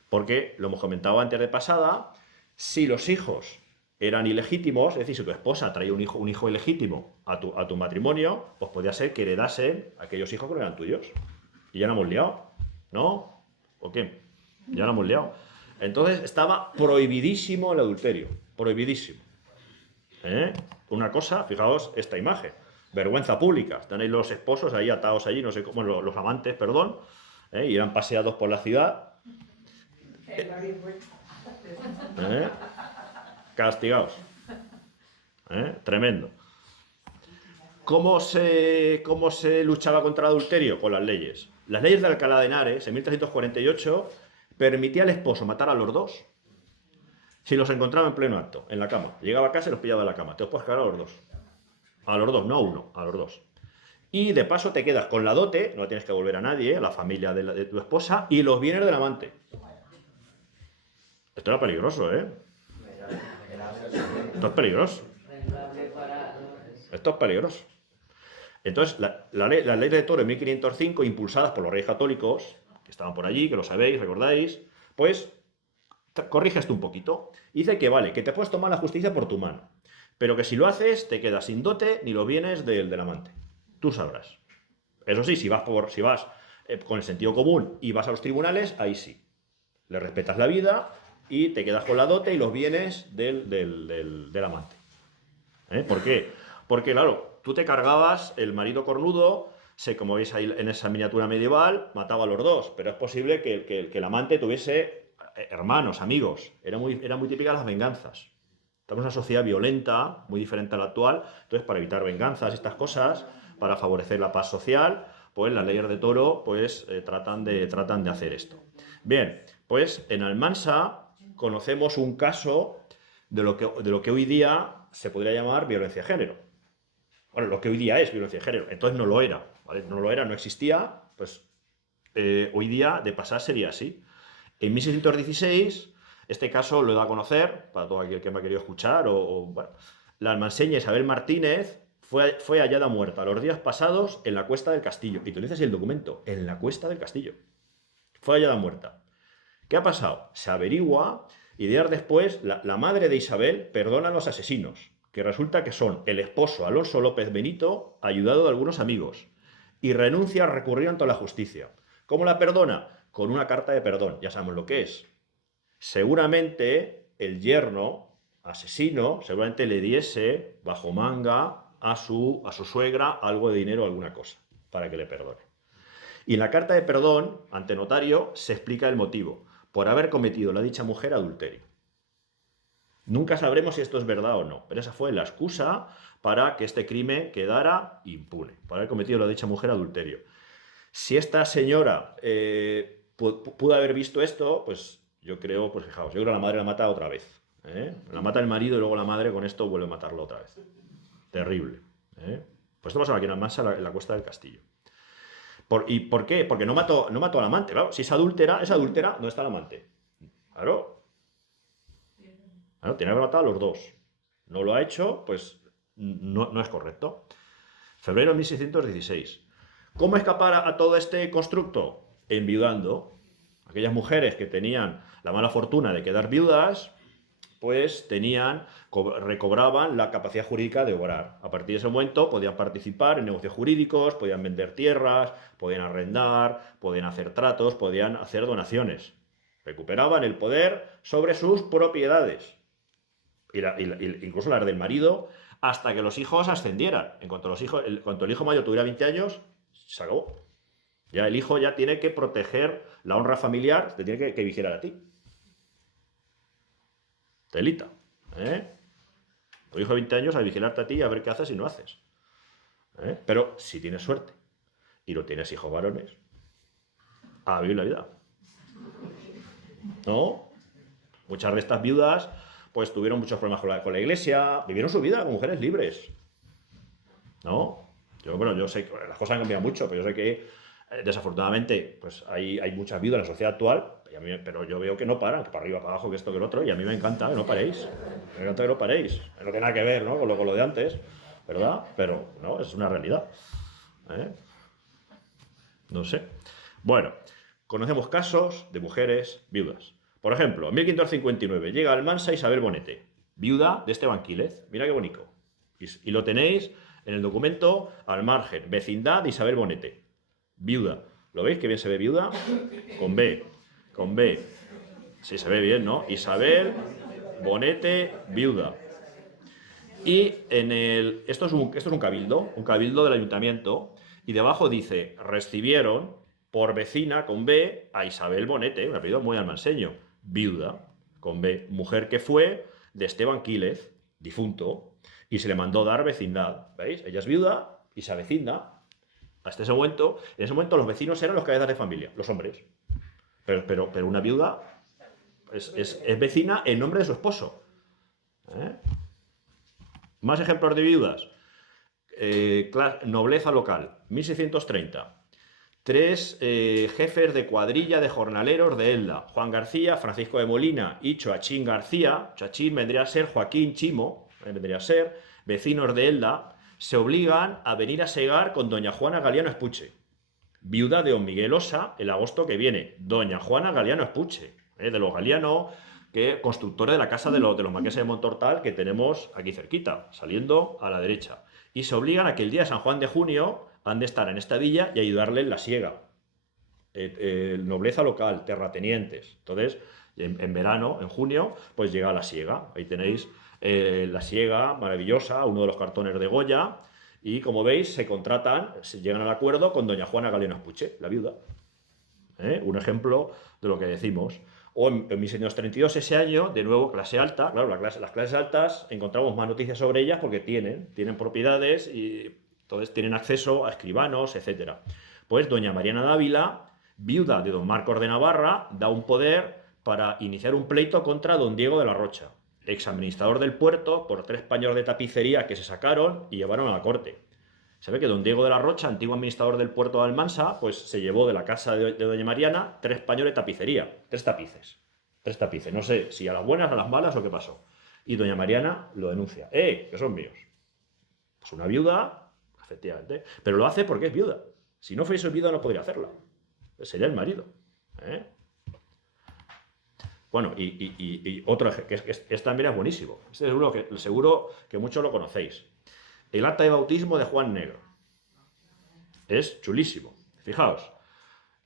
Porque, lo hemos comentado antes de pasada, si los hijos eran ilegítimos, es decir, si tu esposa traía un hijo ilegítimo a tu matrimonio, pues podía ser que heredasen aquellos hijos que no eran tuyos. Y ya no hemos liado, ¿no? ¿O qué? Ya no hemos liado. Entonces estaba prohibidísimo el adulterio, prohibidísimo. Una cosa, fijaos esta imagen, vergüenza pública, están ahí los esposos ahí atados allí, no sé cómo, los amantes, perdón, y eran paseados por la ciudad, castigados, tremendo. ¿Cómo se luchaba contra el adulterio? Con las leyes. Las leyes de Alcalá de Henares, en 1348, permitía al esposo matar a los dos si los encontraba en pleno acto, en la cama. Llegaba a casa y los pillaba en la cama. Te los puedes cargar a los dos. A los dos, no a uno, a los dos. Y de paso te quedas con la dote, no tienes que volver a nadie, a la familia de tu esposa, y los bienes del amante. Esto era peligroso, ¿eh? Esto es peligroso. Esto es peligroso. Entonces, las leyes de Toro en 1505, impulsadas por los reyes católicos, que estaban por allí, que lo sabéis, recordáis, pues corrige esto un poquito. Dice que vale, que te puedes tomar la justicia por tu mano, pero que si lo haces, te quedas sin dote ni los bienes del amante. Tú sabrás. Eso sí, si vas con el sentido común y vas a los tribunales, ahí sí. Le respetas la vida y te quedas con la dote y los bienes del amante. ¿Por qué? Porque, claro, tú te cargabas el marido cornudo, como veis ahí en esa miniatura medieval, mataba a los dos, pero es posible que el amante tuviese hermanos, amigos. Era muy típicas las venganzas. Estamos en una sociedad violenta, muy diferente a la actual, entonces para evitar venganzas, estas cosas, para favorecer la paz social, pues las leyes de Toro pues tratan de hacer esto. Bien, pues en Almansa conocemos un caso de lo que hoy día se podría llamar violencia de género. Bueno, lo que hoy día es violencia de género, entonces no lo era, ¿vale? No lo era, no existía, pues hoy día de pasar sería así. En 1616, este caso lo he dado a conocer, para todo aquel que me ha querido escuchar, bueno, la almanseña Isabel Martínez fue hallada muerta los días pasados en la Cuesta del Castillo. Y tú dices el documento, en la Cuesta del Castillo. Fue hallada muerta. ¿Qué ha pasado? Se averigua y días después la madre de Isabel perdona a los asesinos, que resulta que son el esposo Alonso López Benito, ayudado de algunos amigos, y renuncia a recurrir ante la justicia. ¿Cómo la perdona? Con una carta de perdón, ya sabemos lo que es. Seguramente el yerno asesino seguramente le diese bajo manga a su suegra algo de dinero o alguna cosa para que le perdone. Y en la carta de perdón ante notario se explica el motivo: por haber cometido la dicha mujer adulterio. Nunca sabremos si esto es verdad o no, pero esa fue la excusa para que este crimen quedara impune, por haber cometido la dicha mujer adulterio. Si esta señora pudo haber visto esto, pues yo creo, pues fijaos, yo creo que la madre la mata otra vez. La mata el marido y luego la madre con esto vuelve a matarlo otra vez. Terrible. Pues esto pasaba aquí en Almansa, en la Cuesta del Castillo. ¿Y por qué? Porque no mató al amante, claro. Si es adúltera, ¿dónde está el amante? Claro. Claro, tiene que haber matado a los dos. No lo ha hecho, pues no es correcto. Febrero de 1616. ¿Cómo escapar a todo este constructo? Enviudando. Aquellas mujeres que tenían la mala fortuna de quedar viudas, pues recobraban la capacidad jurídica de obrar. A partir de ese momento podían participar en negocios jurídicos, podían vender tierras, podían arrendar, podían hacer tratos, podían hacer donaciones. Recuperaban el poder sobre sus propiedades. Incluso las del marido, hasta que los hijos ascendieran. En cuanto el hijo mayor tuviera 20 años, se acabó. Ya el hijo ya tiene que proteger la honra familiar, te tiene que vigilar a ti. Telita, ¿eh? Tu hijo de 20 años a vigilarte a ti y a ver qué haces y no haces. Pero si tienes suerte y no tienes hijos varones, a vivir la vida. ¿No? Muchas de estas viudas pues tuvieron muchos problemas con la iglesia, vivieron su vida como mujeres libres. ¿No? Yo sé que las cosas han cambiado mucho, pero yo sé que desafortunadamente pues hay muchas viudas en la sociedad actual, pero yo veo que no paran, que para arriba, para abajo, que esto, que lo otro, y a mí me encanta que no paréis. Me encanta que no paréis. No tiene nada que ver, ¿no? con lo de antes, ¿verdad? Pero no, es una realidad. No sé. Bueno, conocemos casos de mujeres viudas. Por ejemplo, en 1559 llega a Almansa Isabel Bonete, viuda de Esteban Quílez. Mira qué bonito. Y lo tenéis en el documento al margen. Vecindad de Isabel Bonete. Viuda. ¿Lo veis? Qué bien se ve viuda. Con B. Con B. Sí, se ve bien, ¿no? Isabel Bonete, viuda. Y esto es un cabildo del ayuntamiento. Y debajo dice, recibieron por vecina, con B, a Isabel Bonete, un apellido muy almanseño, viuda, con B, mujer que fue de Esteban Quílez, difunto, y se le mandó dar vecindad. ¿Veis? Ella es viuda y se avecinda. Hasta ese momento, en ese momento los vecinos eran los cabezas de familia, los hombres. Pero una viuda es vecina en nombre de su esposo. Más ejemplos de viudas. Nobleza local, 1630. 3 jefes de cuadrilla de jornaleros de Elda: Juan García, Francisco de Molina y Choachín García. Choachín vendría a ser Joaquín Chimo, vendría a ser, vecinos de Elda, se obligan a venir a segar con doña Juana Galiano Espuche, viuda de don Miguel Osa, el agosto que viene. Doña Juana Galiano Espuche, de los Galiano, que constructores de la casa de los marqueses de Montortal, que tenemos aquí cerquita, saliendo a la derecha. Y se obligan a que el día de San Juan de Junio han de estar en esta villa y ayudarle en la siega. Nobleza local, terratenientes. Entonces, en verano, en junio, pues llega la siega. Ahí tenéis la siega maravillosa, uno de los cartones de Goya. Y como veis, se llegan al acuerdo con doña Juana Galiano Espuche, la viuda. Un ejemplo de lo que decimos. O en 1632, ese año, de nuevo, clase alta. Claro, las clases altas encontramos más noticias sobre ellas porque tienen propiedades y entonces tienen acceso a escribanos, etc. Pues doña Mariana Dávila, viuda de don Marcos de Navarra, da un poder para iniciar un pleito contra don Diego de la Rocha, exadministrador del puerto, por 3 paños de tapicería que se sacaron y llevaron a la corte. Se ve que don Diego de la Rocha, antiguo administrador del puerto de Almansa, pues se llevó de la casa de doña Mariana 3 paños de tapicería, 3 tapices. 3 tapices, no sé si a las buenas, a las malas o qué pasó. Y doña Mariana lo denuncia. Que son míos. Pues una viuda, efectivamente, pero lo hace porque es viuda. Si no fuese viuda no podría hacerla. Sería el marido. Bueno, y otro que también es buenísimo. Este seguro que muchos lo conocéis. El acta de bautismo de Juan Negro. Es chulísimo. Fijaos.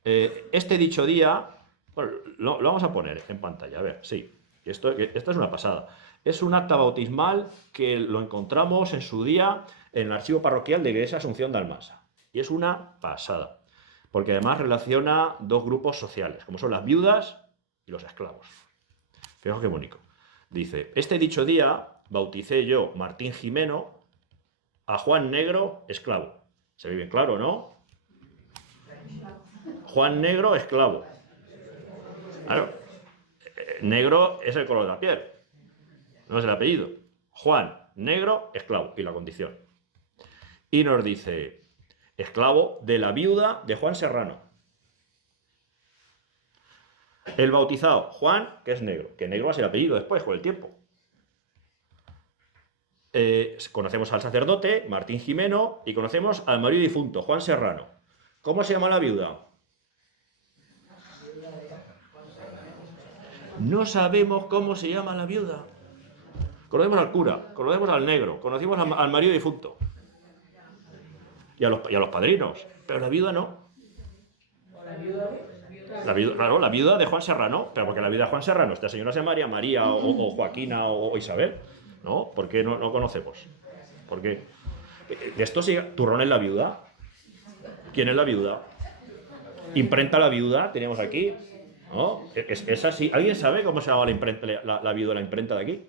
Este dicho día, bueno, lo vamos a poner en pantalla. A ver, sí. Esto es una pasada. Es un acta bautismal que lo encontramos en su día en el archivo parroquial de Iglesia Asunción de Almansa. Y es una pasada. Porque además relaciona 2 grupos sociales, como son las viudas y los esclavos. Fijaos qué bonito. Dice, este dicho día bauticé yo, Martín Jimeno, a Juan Negro, esclavo. Se ve bien claro, ¿no? Juan Negro, esclavo. Claro, negro es el color de la piel, no es el apellido. Juan Negro, esclavo, y la condición. Y nos dice, esclavo de la viuda de Juan Serrano. El bautizado, Juan, que es negro, que negro va a ser el apellido después, con el tiempo. Conocemos al sacerdote, Martín Jimeno, y conocemos al marido difunto, Juan Serrano. ¿Cómo se llama la viuda? No sabemos cómo se llama la viuda. Conocemos al cura, conocemos al negro, conocemos al marido difunto. Y a los padrinos. Pero la viuda no. Claro, la viuda de Juan Serrano. Pero porque la viuda de Juan Serrano, esta señora se llamaría María o Joaquina o Isabel. ¿No? ¿Por qué no conocemos? ¿Por qué? De esto sigue. ¿Turrón es la viuda? ¿Quién es la viuda? Imprenta la viuda, tenemos aquí. ¿No? Es así. ¿Alguien sabe cómo se llama la viuda de la imprenta de aquí?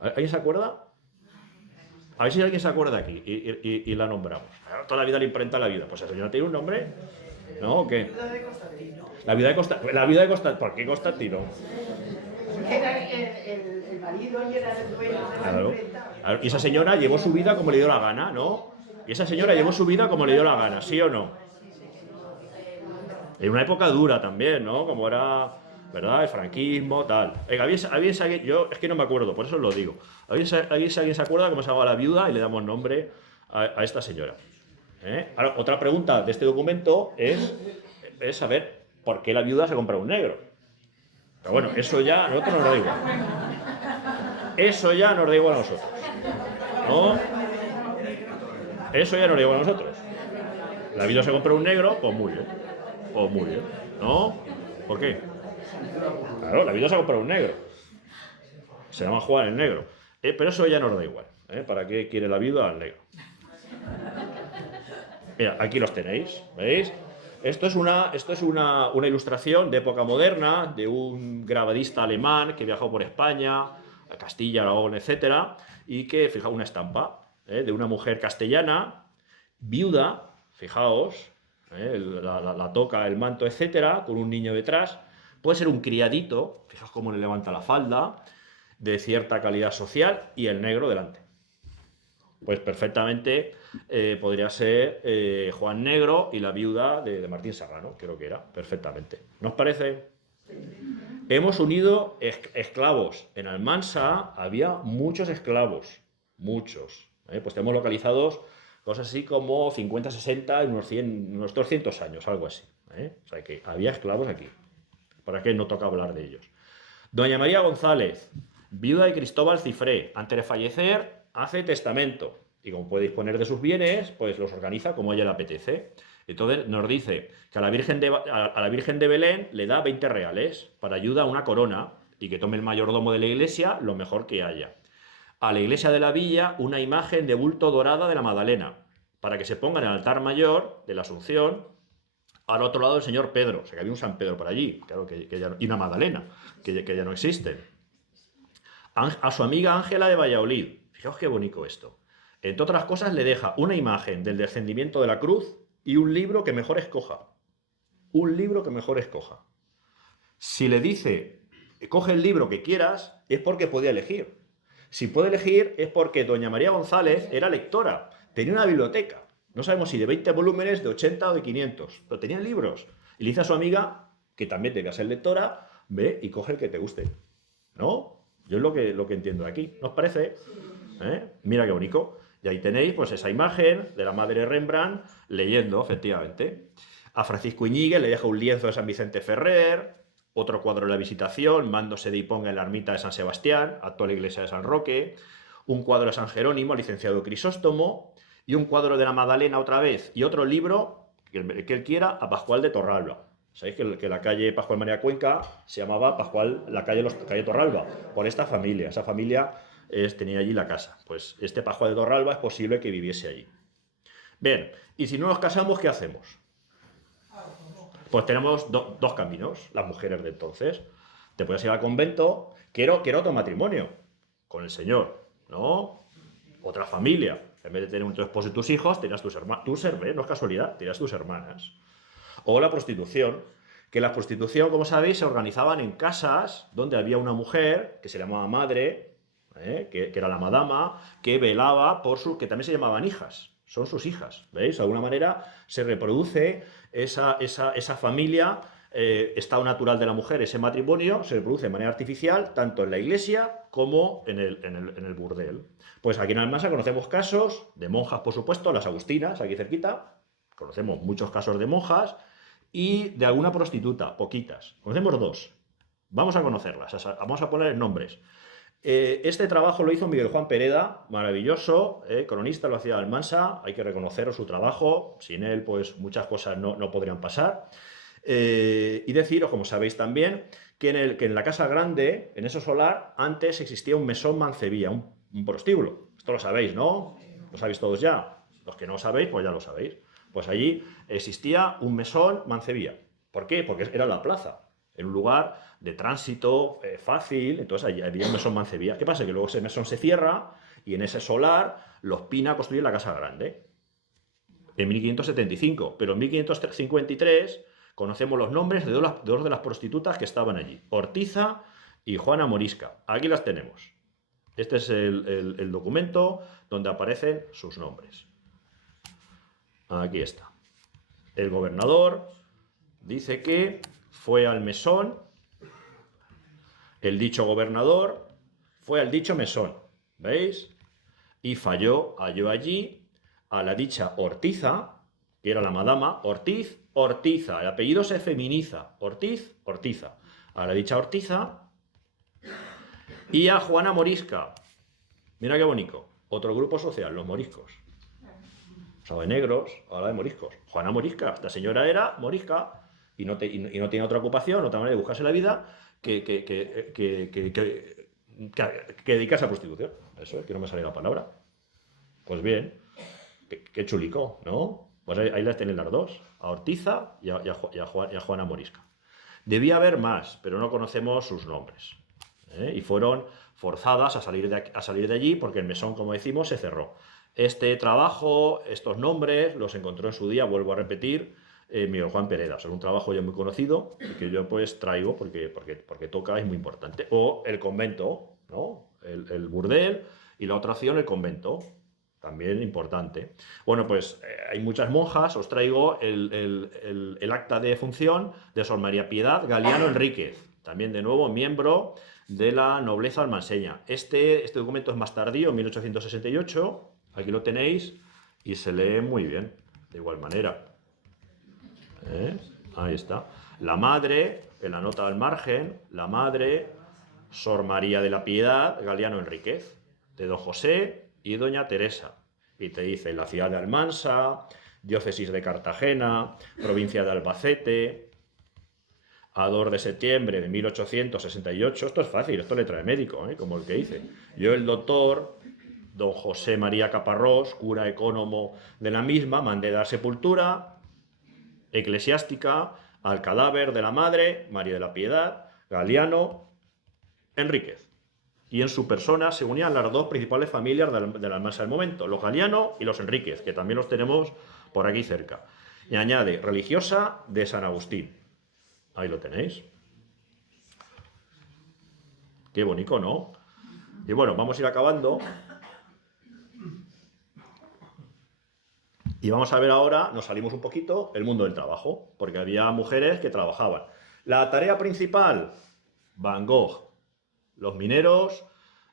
¿Alguien se acuerda? A ver si alguien se acuerda aquí y la nombramos. Toda la vida le imprenta la viuda. Pues la señora tiene un nombre. ¿No? ¿O qué? La viuda de Constantino. La viuda de Constantino. La viuda de Constantino. ¿Por qué Constantino? Porque era el marido y era el dueño de la Claro. imprenta. Y esa señora llevó su vida como le dio la gana, ¿no? Y esa señora llevó su vida como le dio la gana, ¿sí o no? En una época dura también, ¿no? Como era, ¿verdad? El franquismo, tal. Venga, yo es que no me acuerdo, por eso os lo digo. ¿Alguien se acuerda cómo se llama la viuda y le damos nombre a esta señora? Ahora, otra pregunta de este documento es saber por qué la viuda se compra un negro. Pero bueno, eso ya a nosotros nos da igual. Eso ya nos da igual a nosotros. ¿No? Eso ya nos da igual a nosotros. La viuda se compra un negro, pues muy bien. Pues muy bien. ¿No? ¿Por qué? Claro, la viuda se compra un negro. Se llama Juan el negro. Pero eso ya nos da igual. ¿Para qué quiere la viuda al negro? Mira, aquí los tenéis, ¿veis? Esto es una ilustración de época moderna de un grabadista alemán que viajó por España, a Castilla, Aragón, etc. Y que, fijaos, una estampa de una mujer castellana, viuda, fijaos, la toca, el manto, etc., con un niño detrás. Puede ser un criadito, fijaos cómo le levanta la falda, de cierta calidad social, y el negro delante. Pues perfectamente podría ser Juan Negro y la viuda de Martín Serrano, creo que era, perfectamente. ¿No os parece? Hemos unido esclavos. En Almansa había muchos esclavos, muchos. Pues tenemos localizados cosas así como 50, 60, unos 200 años, algo así. O sea que había esclavos aquí. ¿Para qué no toca hablar de ellos? Doña María González, viuda de Cristóbal Cifré, antes de fallecer, hace testamento y como puede disponer de sus bienes, pues los organiza como a ella le apetece. Entonces nos dice que a la Virgen de Belén le da 20 reales para ayuda a una corona y que tome el mayordomo de la iglesia lo mejor que haya. A la iglesia de la villa una imagen de bulto dorada de la Magdalena para que se ponga en el altar mayor de la Asunción al otro lado del señor Pedro. O sea que había un San Pedro por allí, claro que ya no, y una Magdalena, que ya no existen. A su amiga Ángela de Valladolid. Fijaos qué bonito esto. Entre otras cosas, le deja una imagen del descendimiento de la cruz y un libro que mejor escoja. Un libro que mejor escoja. Si le dice, coge el libro que quieras, es porque podía elegir. Si puede elegir, es porque doña María González era lectora. Tenía una biblioteca. No sabemos si de 20 volúmenes, de 80 o de 500. Pero tenía libros. Y le dice a su amiga, que también debía ser lectora, ve y coge el que te guste. ¿No? Yo es lo que entiendo aquí. ¿No os parece? Mira qué bonito. Y ahí tenéis pues esa imagen de la madre Rembrandt leyendo, efectivamente. A Francisco Iñiguez le deja un lienzo de San Vicente Ferrer, otro cuadro de la Visitación, Mando se disponga en la ermita de San Sebastián, actual iglesia de San Roque, un cuadro de San Jerónimo, licenciado Crisóstomo, y un cuadro de la Magdalena otra vez, y otro libro, que él quiera, a Pascual de Torralba. Sabéis que la calle Pascual María Cuenca se llamaba calle Torralba, por esta familia. Esa familia tenía allí la casa. Pues este Pascual de Torralba es posible que viviese allí. Bien, y si no nos casamos, ¿qué hacemos? Pues tenemos dos caminos, las mujeres de entonces. Te puedes ir al convento, quiero otro matrimonio con el Señor, ¿no? Otra familia. En vez de tener tu esposo y tus hijos, tenías tus hermanas. No es casualidad, tenías tus hermanas. O la prostitución, que la prostitución, como sabéis, se organizaban en casas donde había una mujer que se llamaba madre, que era la madama, que velaba por que también se llamaban hijas. Son sus hijas, ¿veis? De alguna manera se reproduce esa familia estado natural de la mujer, ese matrimonio, se reproduce de manera artificial, tanto en la iglesia como en el burdel. Pues aquí en Almansa conocemos casos de monjas, por supuesto, las agustinas, aquí cerquita, conocemos muchos casos de monjas, y de alguna prostituta, poquitas. Conocemos dos. Vamos a conocerlas, vamos a poner nombres. Este trabajo lo hizo Miguel Juan Pereda, maravilloso, cronista, lo hacía Almansa, hay que reconocer su trabajo, sin él pues muchas cosas no podrían pasar. Y deciros, como sabéis también, que en la Casa Grande, en ese solar, antes existía un mesón mancebía, un prostíbulo. Esto lo sabéis, ¿no? Lo sabéis todos ya. Los que no sabéis, pues ya lo sabéis. Pues allí existía un mesón mancebía. ¿Por qué? Porque era la plaza, en un lugar de tránsito fácil, entonces allí había un mesón mancebía. ¿Qué pasa? Que luego ese mesón se cierra y en ese solar los Pina construyen la Casa Grande en 1575, pero en 1553 conocemos los nombres de dos de las prostitutas que estaban allí, Ortiza y Juana Morisca. Aquí las tenemos. Este es el documento donde aparecen sus nombres. Aquí está. El gobernador dice que fue al mesón, el dicho gobernador fue al dicho mesón, ¿veis? Y halló allí a la dicha Ortiza, que era la madama, Ortiz, Ortiza, el apellido se feminiza, Ortiz, Ortiza, a la dicha Ortiza, y a Juana Morisca, mira qué bonito, otro grupo social, los moriscos. O sea, de negros, ahora de moriscos. Juana Morisca, esta señora era morisca y no tiene otra ocupación, otra manera de buscarse la vida que dedicarse a prostitución. Eso es, que no me sale la palabra. Pues bien, qué chulico, ¿no? Pues ahí las tienen las dos, a Ortiza y a Juana Morisca. Debía haber más, pero no conocemos sus nombres. Y fueron forzadas a salir de allí porque el mesón, como decimos, se cerró. Este trabajo, estos nombres, los encontró en su día, vuelvo a repetir, Miguel Juan Pereda. Es un trabajo ya muy conocido y que yo pues traigo porque toca, es muy importante. O el convento, ¿no? El burdel, y la otra opción, el convento. También importante. Bueno, pues hay muchas monjas. Os traigo el acta de función de Sor María Piedad Galiano Enríquez. También, de nuevo, miembro de la nobleza almanseña. Este documento es más tardío, 1868. Aquí lo tenéis y se lee muy bien, de igual manera. Ahí está. La madre, en la nota al margen, la madre, Sor María de la Piedad Galiano Enríquez, de don José y doña Teresa. Y te dice la ciudad de Almansa, diócesis de Cartagena, provincia de Albacete, a 2 de septiembre de 1868. Esto es fácil, esto letra de médico, como el que dice. Yo, el doctor don José María Caparrós, cura ecónomo de la misma, mandé dar sepultura eclesiástica al cadáver de la madre, María de la Piedad, Galiano Enríquez. Y en su persona se unían las dos principales familias de la Almansa del momento, los Galiano y los Enríquez, que también los tenemos por aquí cerca. Y añade, religiosa de San Agustín. Ahí lo tenéis. Qué bonito, ¿no? Y bueno, vamos a ir acabando. Y vamos a ver ahora, nos salimos un poquito, el mundo del trabajo, porque había mujeres que trabajaban. La tarea principal, Van Gogh, los mineros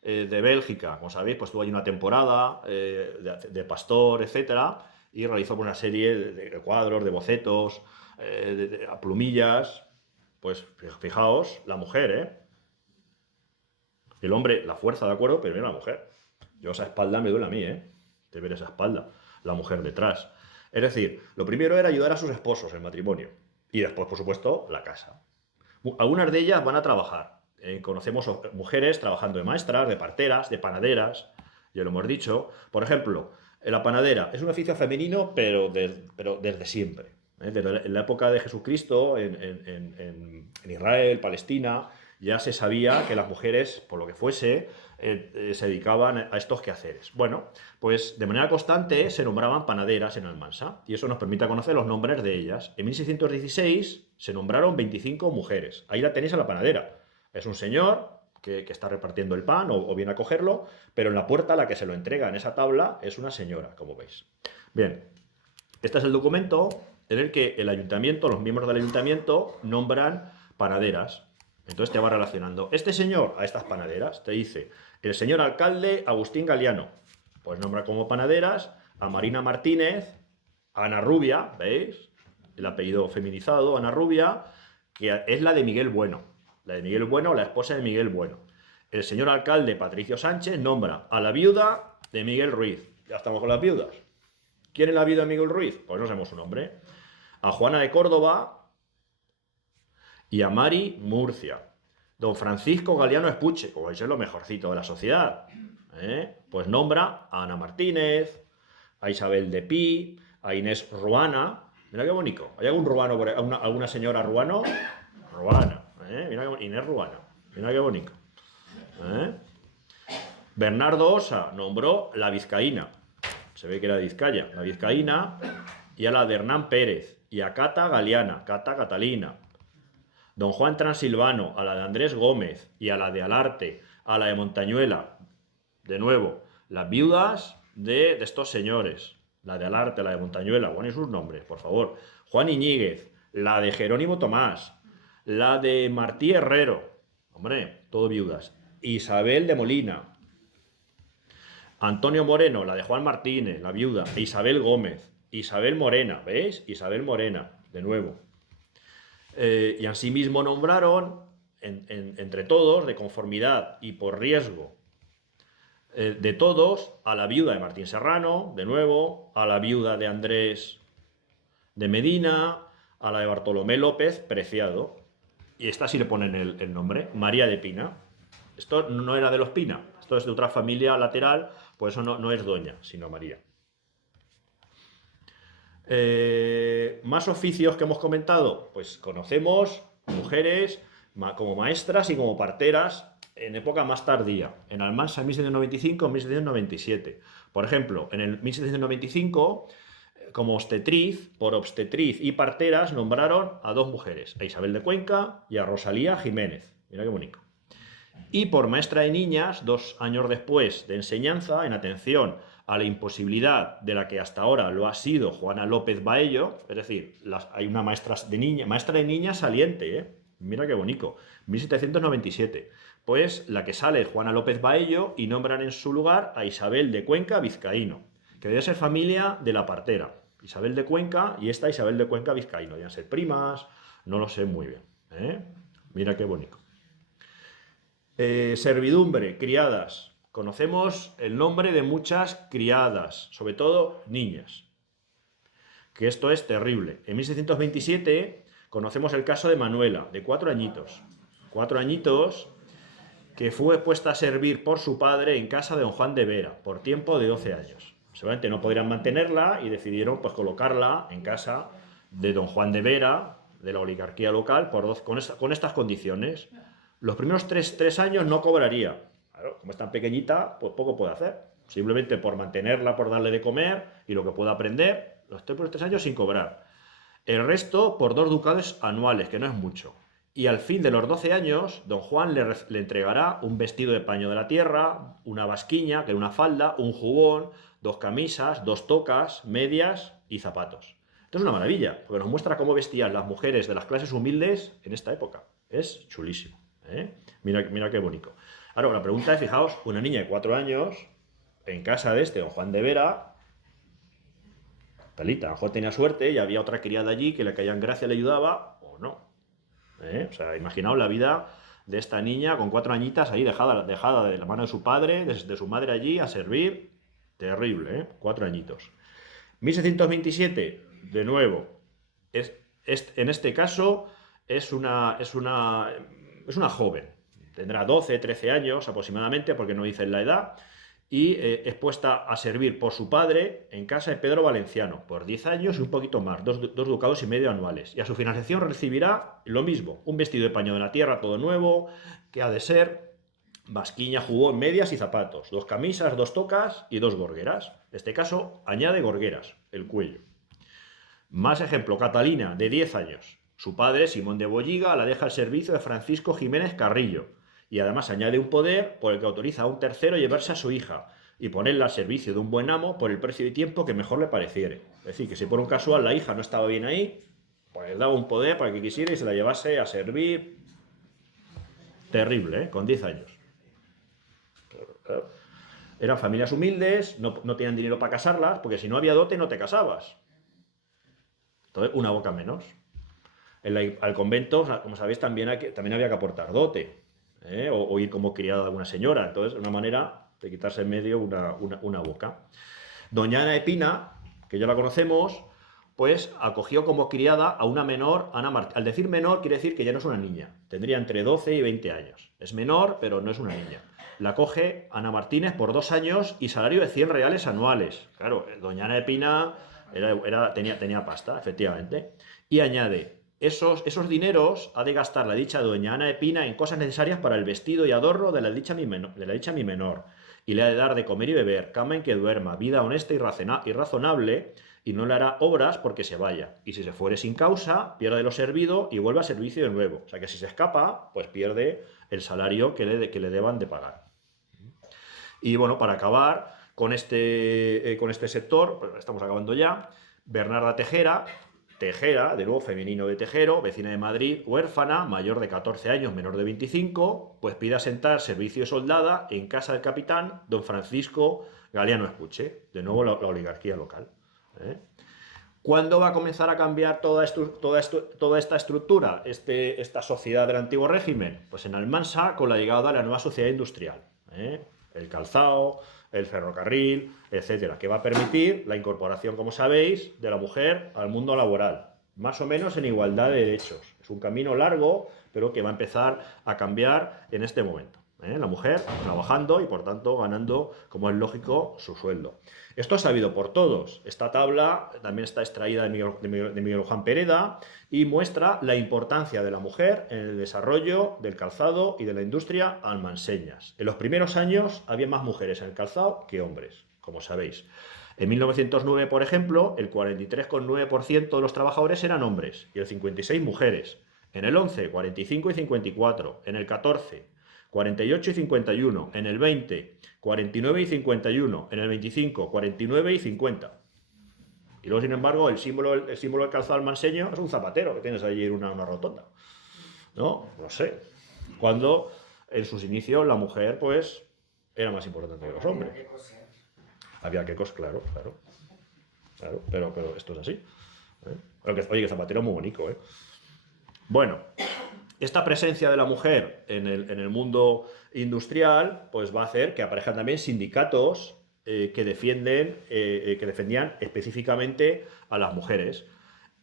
de Bélgica, como sabéis, pues tuvo allí una temporada de pastor, etcétera, y realizó una serie de cuadros, de bocetos, a plumillas. Pues fijaos, la mujer, el hombre, la fuerza, de acuerdo, pero mira la mujer. Yo esa espalda me duele a mí, de ver esa espalda, la mujer detrás. Es decir, lo primero era ayudar a sus esposos, el matrimonio. Y después, por supuesto, la casa. Algunas de ellas van a trabajar. Conocemos mujeres trabajando de maestras, de parteras, de panaderas, ya lo hemos dicho. Por ejemplo, la panadera es un oficio femenino, pero desde siempre. Desde la época de Jesucristo, en Israel, Palestina, ya se sabía que las mujeres, por lo que fuese, se dedicaban a estos quehaceres. Bueno, pues de manera constante se nombraban panaderas en Almansa, y eso nos permite conocer los nombres de ellas. En 1616 se nombraron 25 mujeres. Ahí la tenéis a la panadera. Es un señor que está repartiendo el pan o viene a cogerlo, pero en la puerta la que se lo entrega en esa tabla es una señora, como veis. Bien, este es el documento en el que el ayuntamiento, los miembros del ayuntamiento, nombran panaderas. Entonces te va relacionando. Este señor a estas panaderas te dice, el señor alcalde Agustín Galiano, pues nombra como panaderas a Marina Martínez, a Ana Rubia, ¿veis? El apellido feminizado, Ana Rubia, que es la de Miguel Bueno. La de Miguel Bueno, la esposa de Miguel Bueno. El señor alcalde Patricio Sánchez nombra a la viuda de Miguel Ruiz. Ya estamos con las viudas. ¿Quién es la viuda de Miguel Ruiz? Pues no sabemos su nombre. A Juana de Córdoba y a Mari Murcia. Don Francisco Galiano Espuche, como veis es lo mejorcito de la sociedad, pues nombra a Ana Martínez, a Isabel de Pi, a Inés Ruana. Mira qué bonito. ¿Hay algún ruano por ahí? ¿Alguna señora ruano? Ruana. Mira qué Inés Ruana. Mira qué bonito. Bernardo Osa nombró la vizcaína. Se ve que era de Vizcaya. La vizcaína y a la de Hernán Pérez. Y a Cata Galiana, Cata Catalina. Don Juan Transilvano, a la de Andrés Gómez y a la de Alarte, a la de Montañuela. De nuevo, las viudas de estos señores. La de Alarte, la de Montañuela, ponen sus nombres, por favor. Juan Iñíguez, la de Jerónimo Tomás, la de Martí Herrero. Hombre, todo viudas. Isabel de Molina. Antonio Moreno, la de Juan Martínez, la viuda. Isabel Gómez. Isabel Morena, ¿veis? Isabel Morena, de nuevo. Y asimismo nombraron, entre todos, de conformidad y por riesgo de todos, a la viuda de Martín Serrano, de nuevo, a la viuda de Andrés de Medina, a la de Bartolomé López Preciado, y esta sí le ponen el nombre, María de Pina. Esto no era de los Pina, esto es de otra familia lateral, por eso no es doña, sino María. Más oficios que hemos comentado, pues conocemos mujeres como maestras y como parteras en época más tardía, en Almansa en 1795 en 1797. Por ejemplo, en el 1795, como obstetriz, por obstetriz y parteras, nombraron a dos mujeres, a Isabel de Cuenca y a Rosalía Jiménez. Mira qué bonito. Y por maestra de niñas, 2 años después de enseñanza, en atención a la imposibilidad de la que hasta ahora lo ha sido Juana López Baello, es decir, hay una maestra de niñas saliente, mira qué bonito, 1797. Pues la que sale es Juana López Baello y nombran en su lugar a Isabel de Cuenca Vizcaíno, que debe ser familia de la partera. Isabel de Cuenca y esta Isabel de Cuenca Vizcaíno, deben ser primas, no lo sé muy bien. Mira qué bonito. Servidumbre, criadas. Conocemos el nombre de muchas criadas, sobre todo niñas. Que esto es terrible. En 1627 conocemos el caso de Manuela, de 4 añitos. 4 añitos que fue puesta a servir por su padre en casa de don Juan de Vera, por tiempo de 12 años. Seguramente no podrían mantenerla y decidieron pues colocarla en casa de don Juan de Vera, de la oligarquía local, con estas condiciones. Los primeros 3 años no cobraría. Claro, como es tan pequeñita, pues poco puede hacer. Simplemente por mantenerla, por darle de comer y lo que pueda aprender, los primeros 3 años sin cobrar. El resto por 2 ducados anuales, que no es mucho. Y al fin de los 12 años, don Juan le entregará un vestido de paño de la tierra, una basquiña, que es una falda, un jubón, 2 camisas, 2 tocas, medias y zapatos. Esto es una maravilla, porque nos muestra cómo vestían las mujeres de las clases humildes en esta época. Es chulísimo. Mira qué bonito. Ahora, la pregunta es, fijaos, una niña de 4 años en casa de don Juan de Vera, talita, a lo mejor tenía suerte y había otra criada allí que le caían gracia, le ayudaba, o no. O sea, imaginaos la vida de esta niña con 4 añitas ahí dejada de la mano de su padre, de su madre allí a servir. Terrible, 4 añitos. 1627, de nuevo, en este caso es una joven, tendrá 12, 13 años aproximadamente, porque no dicen la edad, y es puesta a servir por su padre en casa de Pedro Valenciano, por 10 años y un poquito más, 2 ducados y medio anuales. Y a su finalización recibirá lo mismo, un vestido de paño de la tierra todo nuevo, que ha de ser basquiña, jubón, medias y zapatos, 2 camisas, 2 tocas y 2 gorgueras. En este caso añade gorgueras, el cuello. Más ejemplo, Catalina, de 10 años. Su padre, Simón de Bolliga, la deja al servicio de Francisco Jiménez Carrillo y además añade un poder por el que autoriza a un tercero a llevarse a su hija, y ponerla al servicio de un buen amo por el precio y tiempo que mejor le pareciere. Es decir, que si por un casual la hija no estaba bien ahí, pues le daba un poder para que quisiera y se la llevase a servir. Terrible, ¿eh? Con 10 años. Claro. Eran familias humildes, no tenían dinero para casarlas, porque si no había dote no te casabas. Entonces, una boca menos. Al convento, como sabéis, también había que aportar dote, ¿eh? O ir como criada de alguna señora. Entonces, una manera de quitarse en medio una boca. Doña Ana de Pina, que ya la conocemos, pues acogió como criada a una menor, Ana Martín. Al decir menor, quiere decir que ya no es una niña. Tendría entre 12 y 20 años. Es menor, pero no es una niña. La coge Ana Martínez por 2 años y salario de 100 reales anuales. Claro, doña Ana de Pina tenía pasta, efectivamente. Y añade, esos dineros ha de gastar la dicha doña Ana de Pina en cosas necesarias para el vestido y adorno de la dicha mi menor. Y le ha de dar de comer y beber, cama en que duerma, vida honesta y razonable, y no le hará obras porque se vaya. Y si se fuere sin causa, pierde lo servido y vuelve a servicio de nuevo. O sea que si se escapa, pues pierde el salario que le deban de pagar. Y bueno, para acabar con este sector, pues estamos acabando ya, Bernarda Tejera, de nuevo femenino de Tejero, vecina de Madrid, huérfana, mayor de 14 años, menor de 25, pues pide asentar servicio de soldada en casa del capitán don Francisco Galeano Escuche, de nuevo la oligarquía local. ¿Cuándo va a comenzar a cambiar toda esta estructura, esta sociedad del antiguo régimen? Pues en Almansa, con la llegada de la nueva sociedad industrial. El calzado, el ferrocarril, etcétera, que va a permitir la incorporación, como sabéis, de la mujer al mundo laboral, más o menos en igualdad de derechos. Es un camino largo, pero que va a empezar a cambiar en este momento. La mujer trabajando y, por tanto, ganando, como es lógico, su sueldo. Esto es sabido por todos. Esta tabla también está extraída de Miguel Juan Pereda y muestra la importancia de la mujer en el desarrollo del calzado y de la industria almanseñas. En los primeros años había más mujeres en el calzado que hombres, como sabéis. En 1909, por ejemplo, el 43,9% de los trabajadores eran hombres y el 56% mujeres. En el 11, 45 y 54. En el 14, 48 y 51, en el 20, 49 y 51, en el 25, 49 y 50. Y luego, sin embargo, el símbolo del calzado almanseño es un zapatero que tienes allí en una rotonda. No sé. Cuando en sus inicios la mujer, pues, era más importante que los hombres. Había que coser, claro. Pero esto es así. Oye, que zapatero muy bonito, ¿eh? Bueno. Esta presencia de la mujer en el mundo industrial pues va a hacer que aparezcan también sindicatos que defendían específicamente a las mujeres.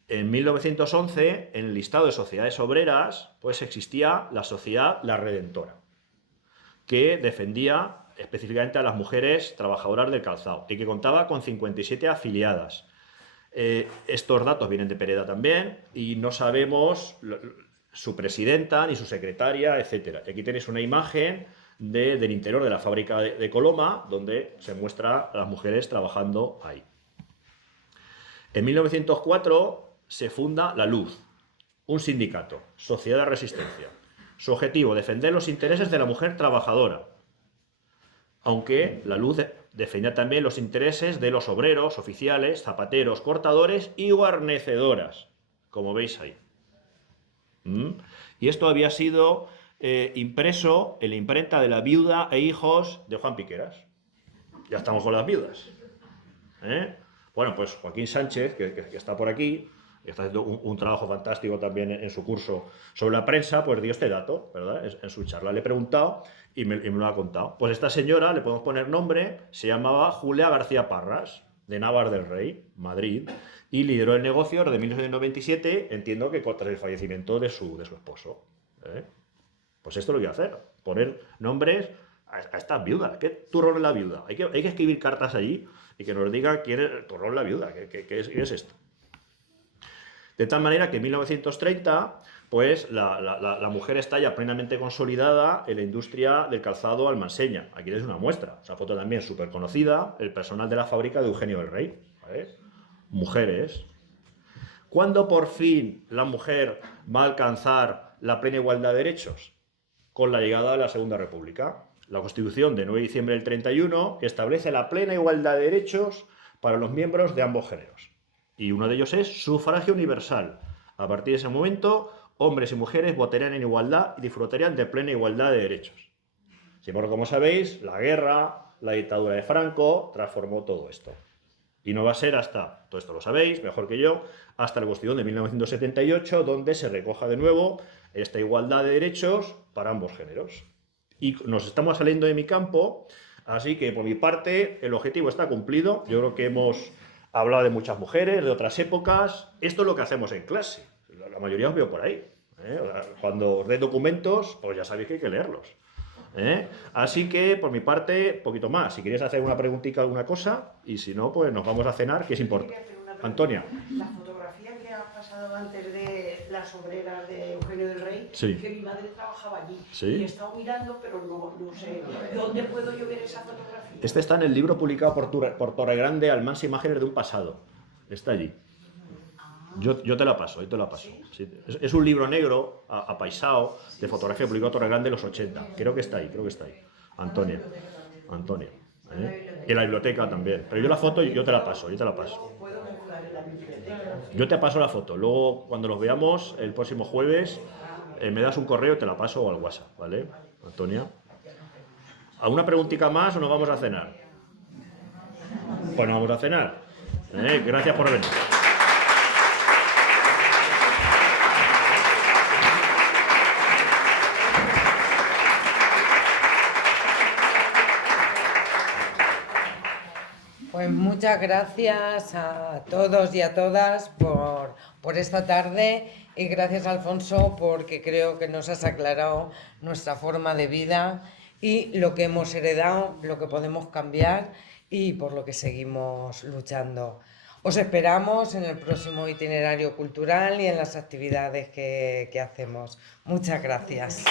En 1911, en el listado de sociedades obreras, pues existía la sociedad La Redentora, que defendía específicamente a las mujeres trabajadoras del calzado y que contaba con 57 afiliadas. Estos datos vienen de Pereda también y no sabemos su presidenta, ni su secretaria, etc. Aquí tenéis una imagen del interior de la fábrica de Coloma, donde se muestra a las mujeres trabajando ahí. En 1904 se funda La Luz, un sindicato, Sociedad de Resistencia. Su objetivo, defender los intereses de la mujer trabajadora, aunque La Luz defendía también los intereses de los obreros, oficiales, zapateros, cortadores y guarnecedoras, como veis ahí. Y esto había sido impreso en la imprenta de La Viuda e Hijos de Juan Piqueras. Ya estamos con las viudas. Bueno, pues Joaquín Sánchez, que está por aquí, que está haciendo un trabajo fantástico también en su curso sobre la prensa, pues dio este dato, ¿verdad? En su charla le he preguntado y me lo ha contado. Pues esta señora, le podemos poner nombre, se llamaba Julia García Parras, de Navas del Rey, Madrid, y lideró el negocio desde 1997, entiendo que tras el fallecimiento de su esposo. Pues esto es lo que voy a hacer, poner nombres a estas viudas. ¿Qué turrón es la viuda? Hay que escribir cartas allí y que nos diga quién es el turrón la viuda, qué es esto. De tal manera que en 1930, pues la mujer está ya plenamente consolidada en la industria del calzado almanseña. Aquí tenéis una muestra, esa foto también súper conocida, el personal de la fábrica de Eugenio del Rey. ¿Vale? Mujeres. ¿Cuándo por fin la mujer va a alcanzar la plena igualdad de derechos? Con la llegada de la Segunda República. la Constitución de 9 de diciembre del 31, que establece la plena igualdad de derechos para los miembros de ambos géneros. Y uno de ellos es sufragio universal. A partir de ese momento, hombres y mujeres votarían en igualdad y disfrutarían de plena igualdad de derechos. Sí, porque como sabéis, la guerra, la dictadura de Franco transformó todo esto. Y no va a ser hasta, todo esto lo sabéis, mejor que yo, hasta la Constitución de 1978, donde se recoja de nuevo esta igualdad de derechos para ambos géneros. Y nos estamos saliendo de mi campo, así que por mi parte el objetivo está cumplido. Yo creo que hemos hablado de muchas mujeres, de otras épocas. Esto es lo que hacemos en clase. La mayoría os veo por ahí. Cuando os dé documentos, pues ya sabéis que hay que leerlos. Así que por mi parte, poquito más. Si queréis hacer una preguntita, alguna cosa, y si no, pues nos vamos a cenar, que es importante. Antonia. La fotografía que ha pasado antes de las obreras de Eugenio del Rey, Sí. que mi madre trabajaba allí. Sí. Y he estado mirando, pero no sé. ¿Dónde puedo yo ver esa fotografía? Este está en el libro publicado por Torregrande, Almansa Imágenes de un pasado. Está allí. Yo te la paso, ahí te la paso. Sí. Es un libro negro, apaisado, de fotografía publicado por Torregrande en los 80. Creo que está ahí. Antonia. Y en la biblioteca también. Pero yo la foto, yo te la paso. ¿Puedo buscar en la biblioteca? Yo te paso la foto. Luego, cuando los veamos, el próximo jueves, me das un correo, te la paso o al WhatsApp, ¿vale, Antonia? ¿Alguna preguntita más o nos vamos a cenar? Pues nos vamos a cenar. Gracias por venir. Pues muchas gracias a todos y a todas por esta tarde y gracias, Alfonso, porque creo que nos has aclarado nuestra forma de vida y lo que hemos heredado, lo que podemos cambiar y por lo que seguimos luchando. Os esperamos en el próximo itinerario cultural y en las actividades que hacemos. Muchas gracias.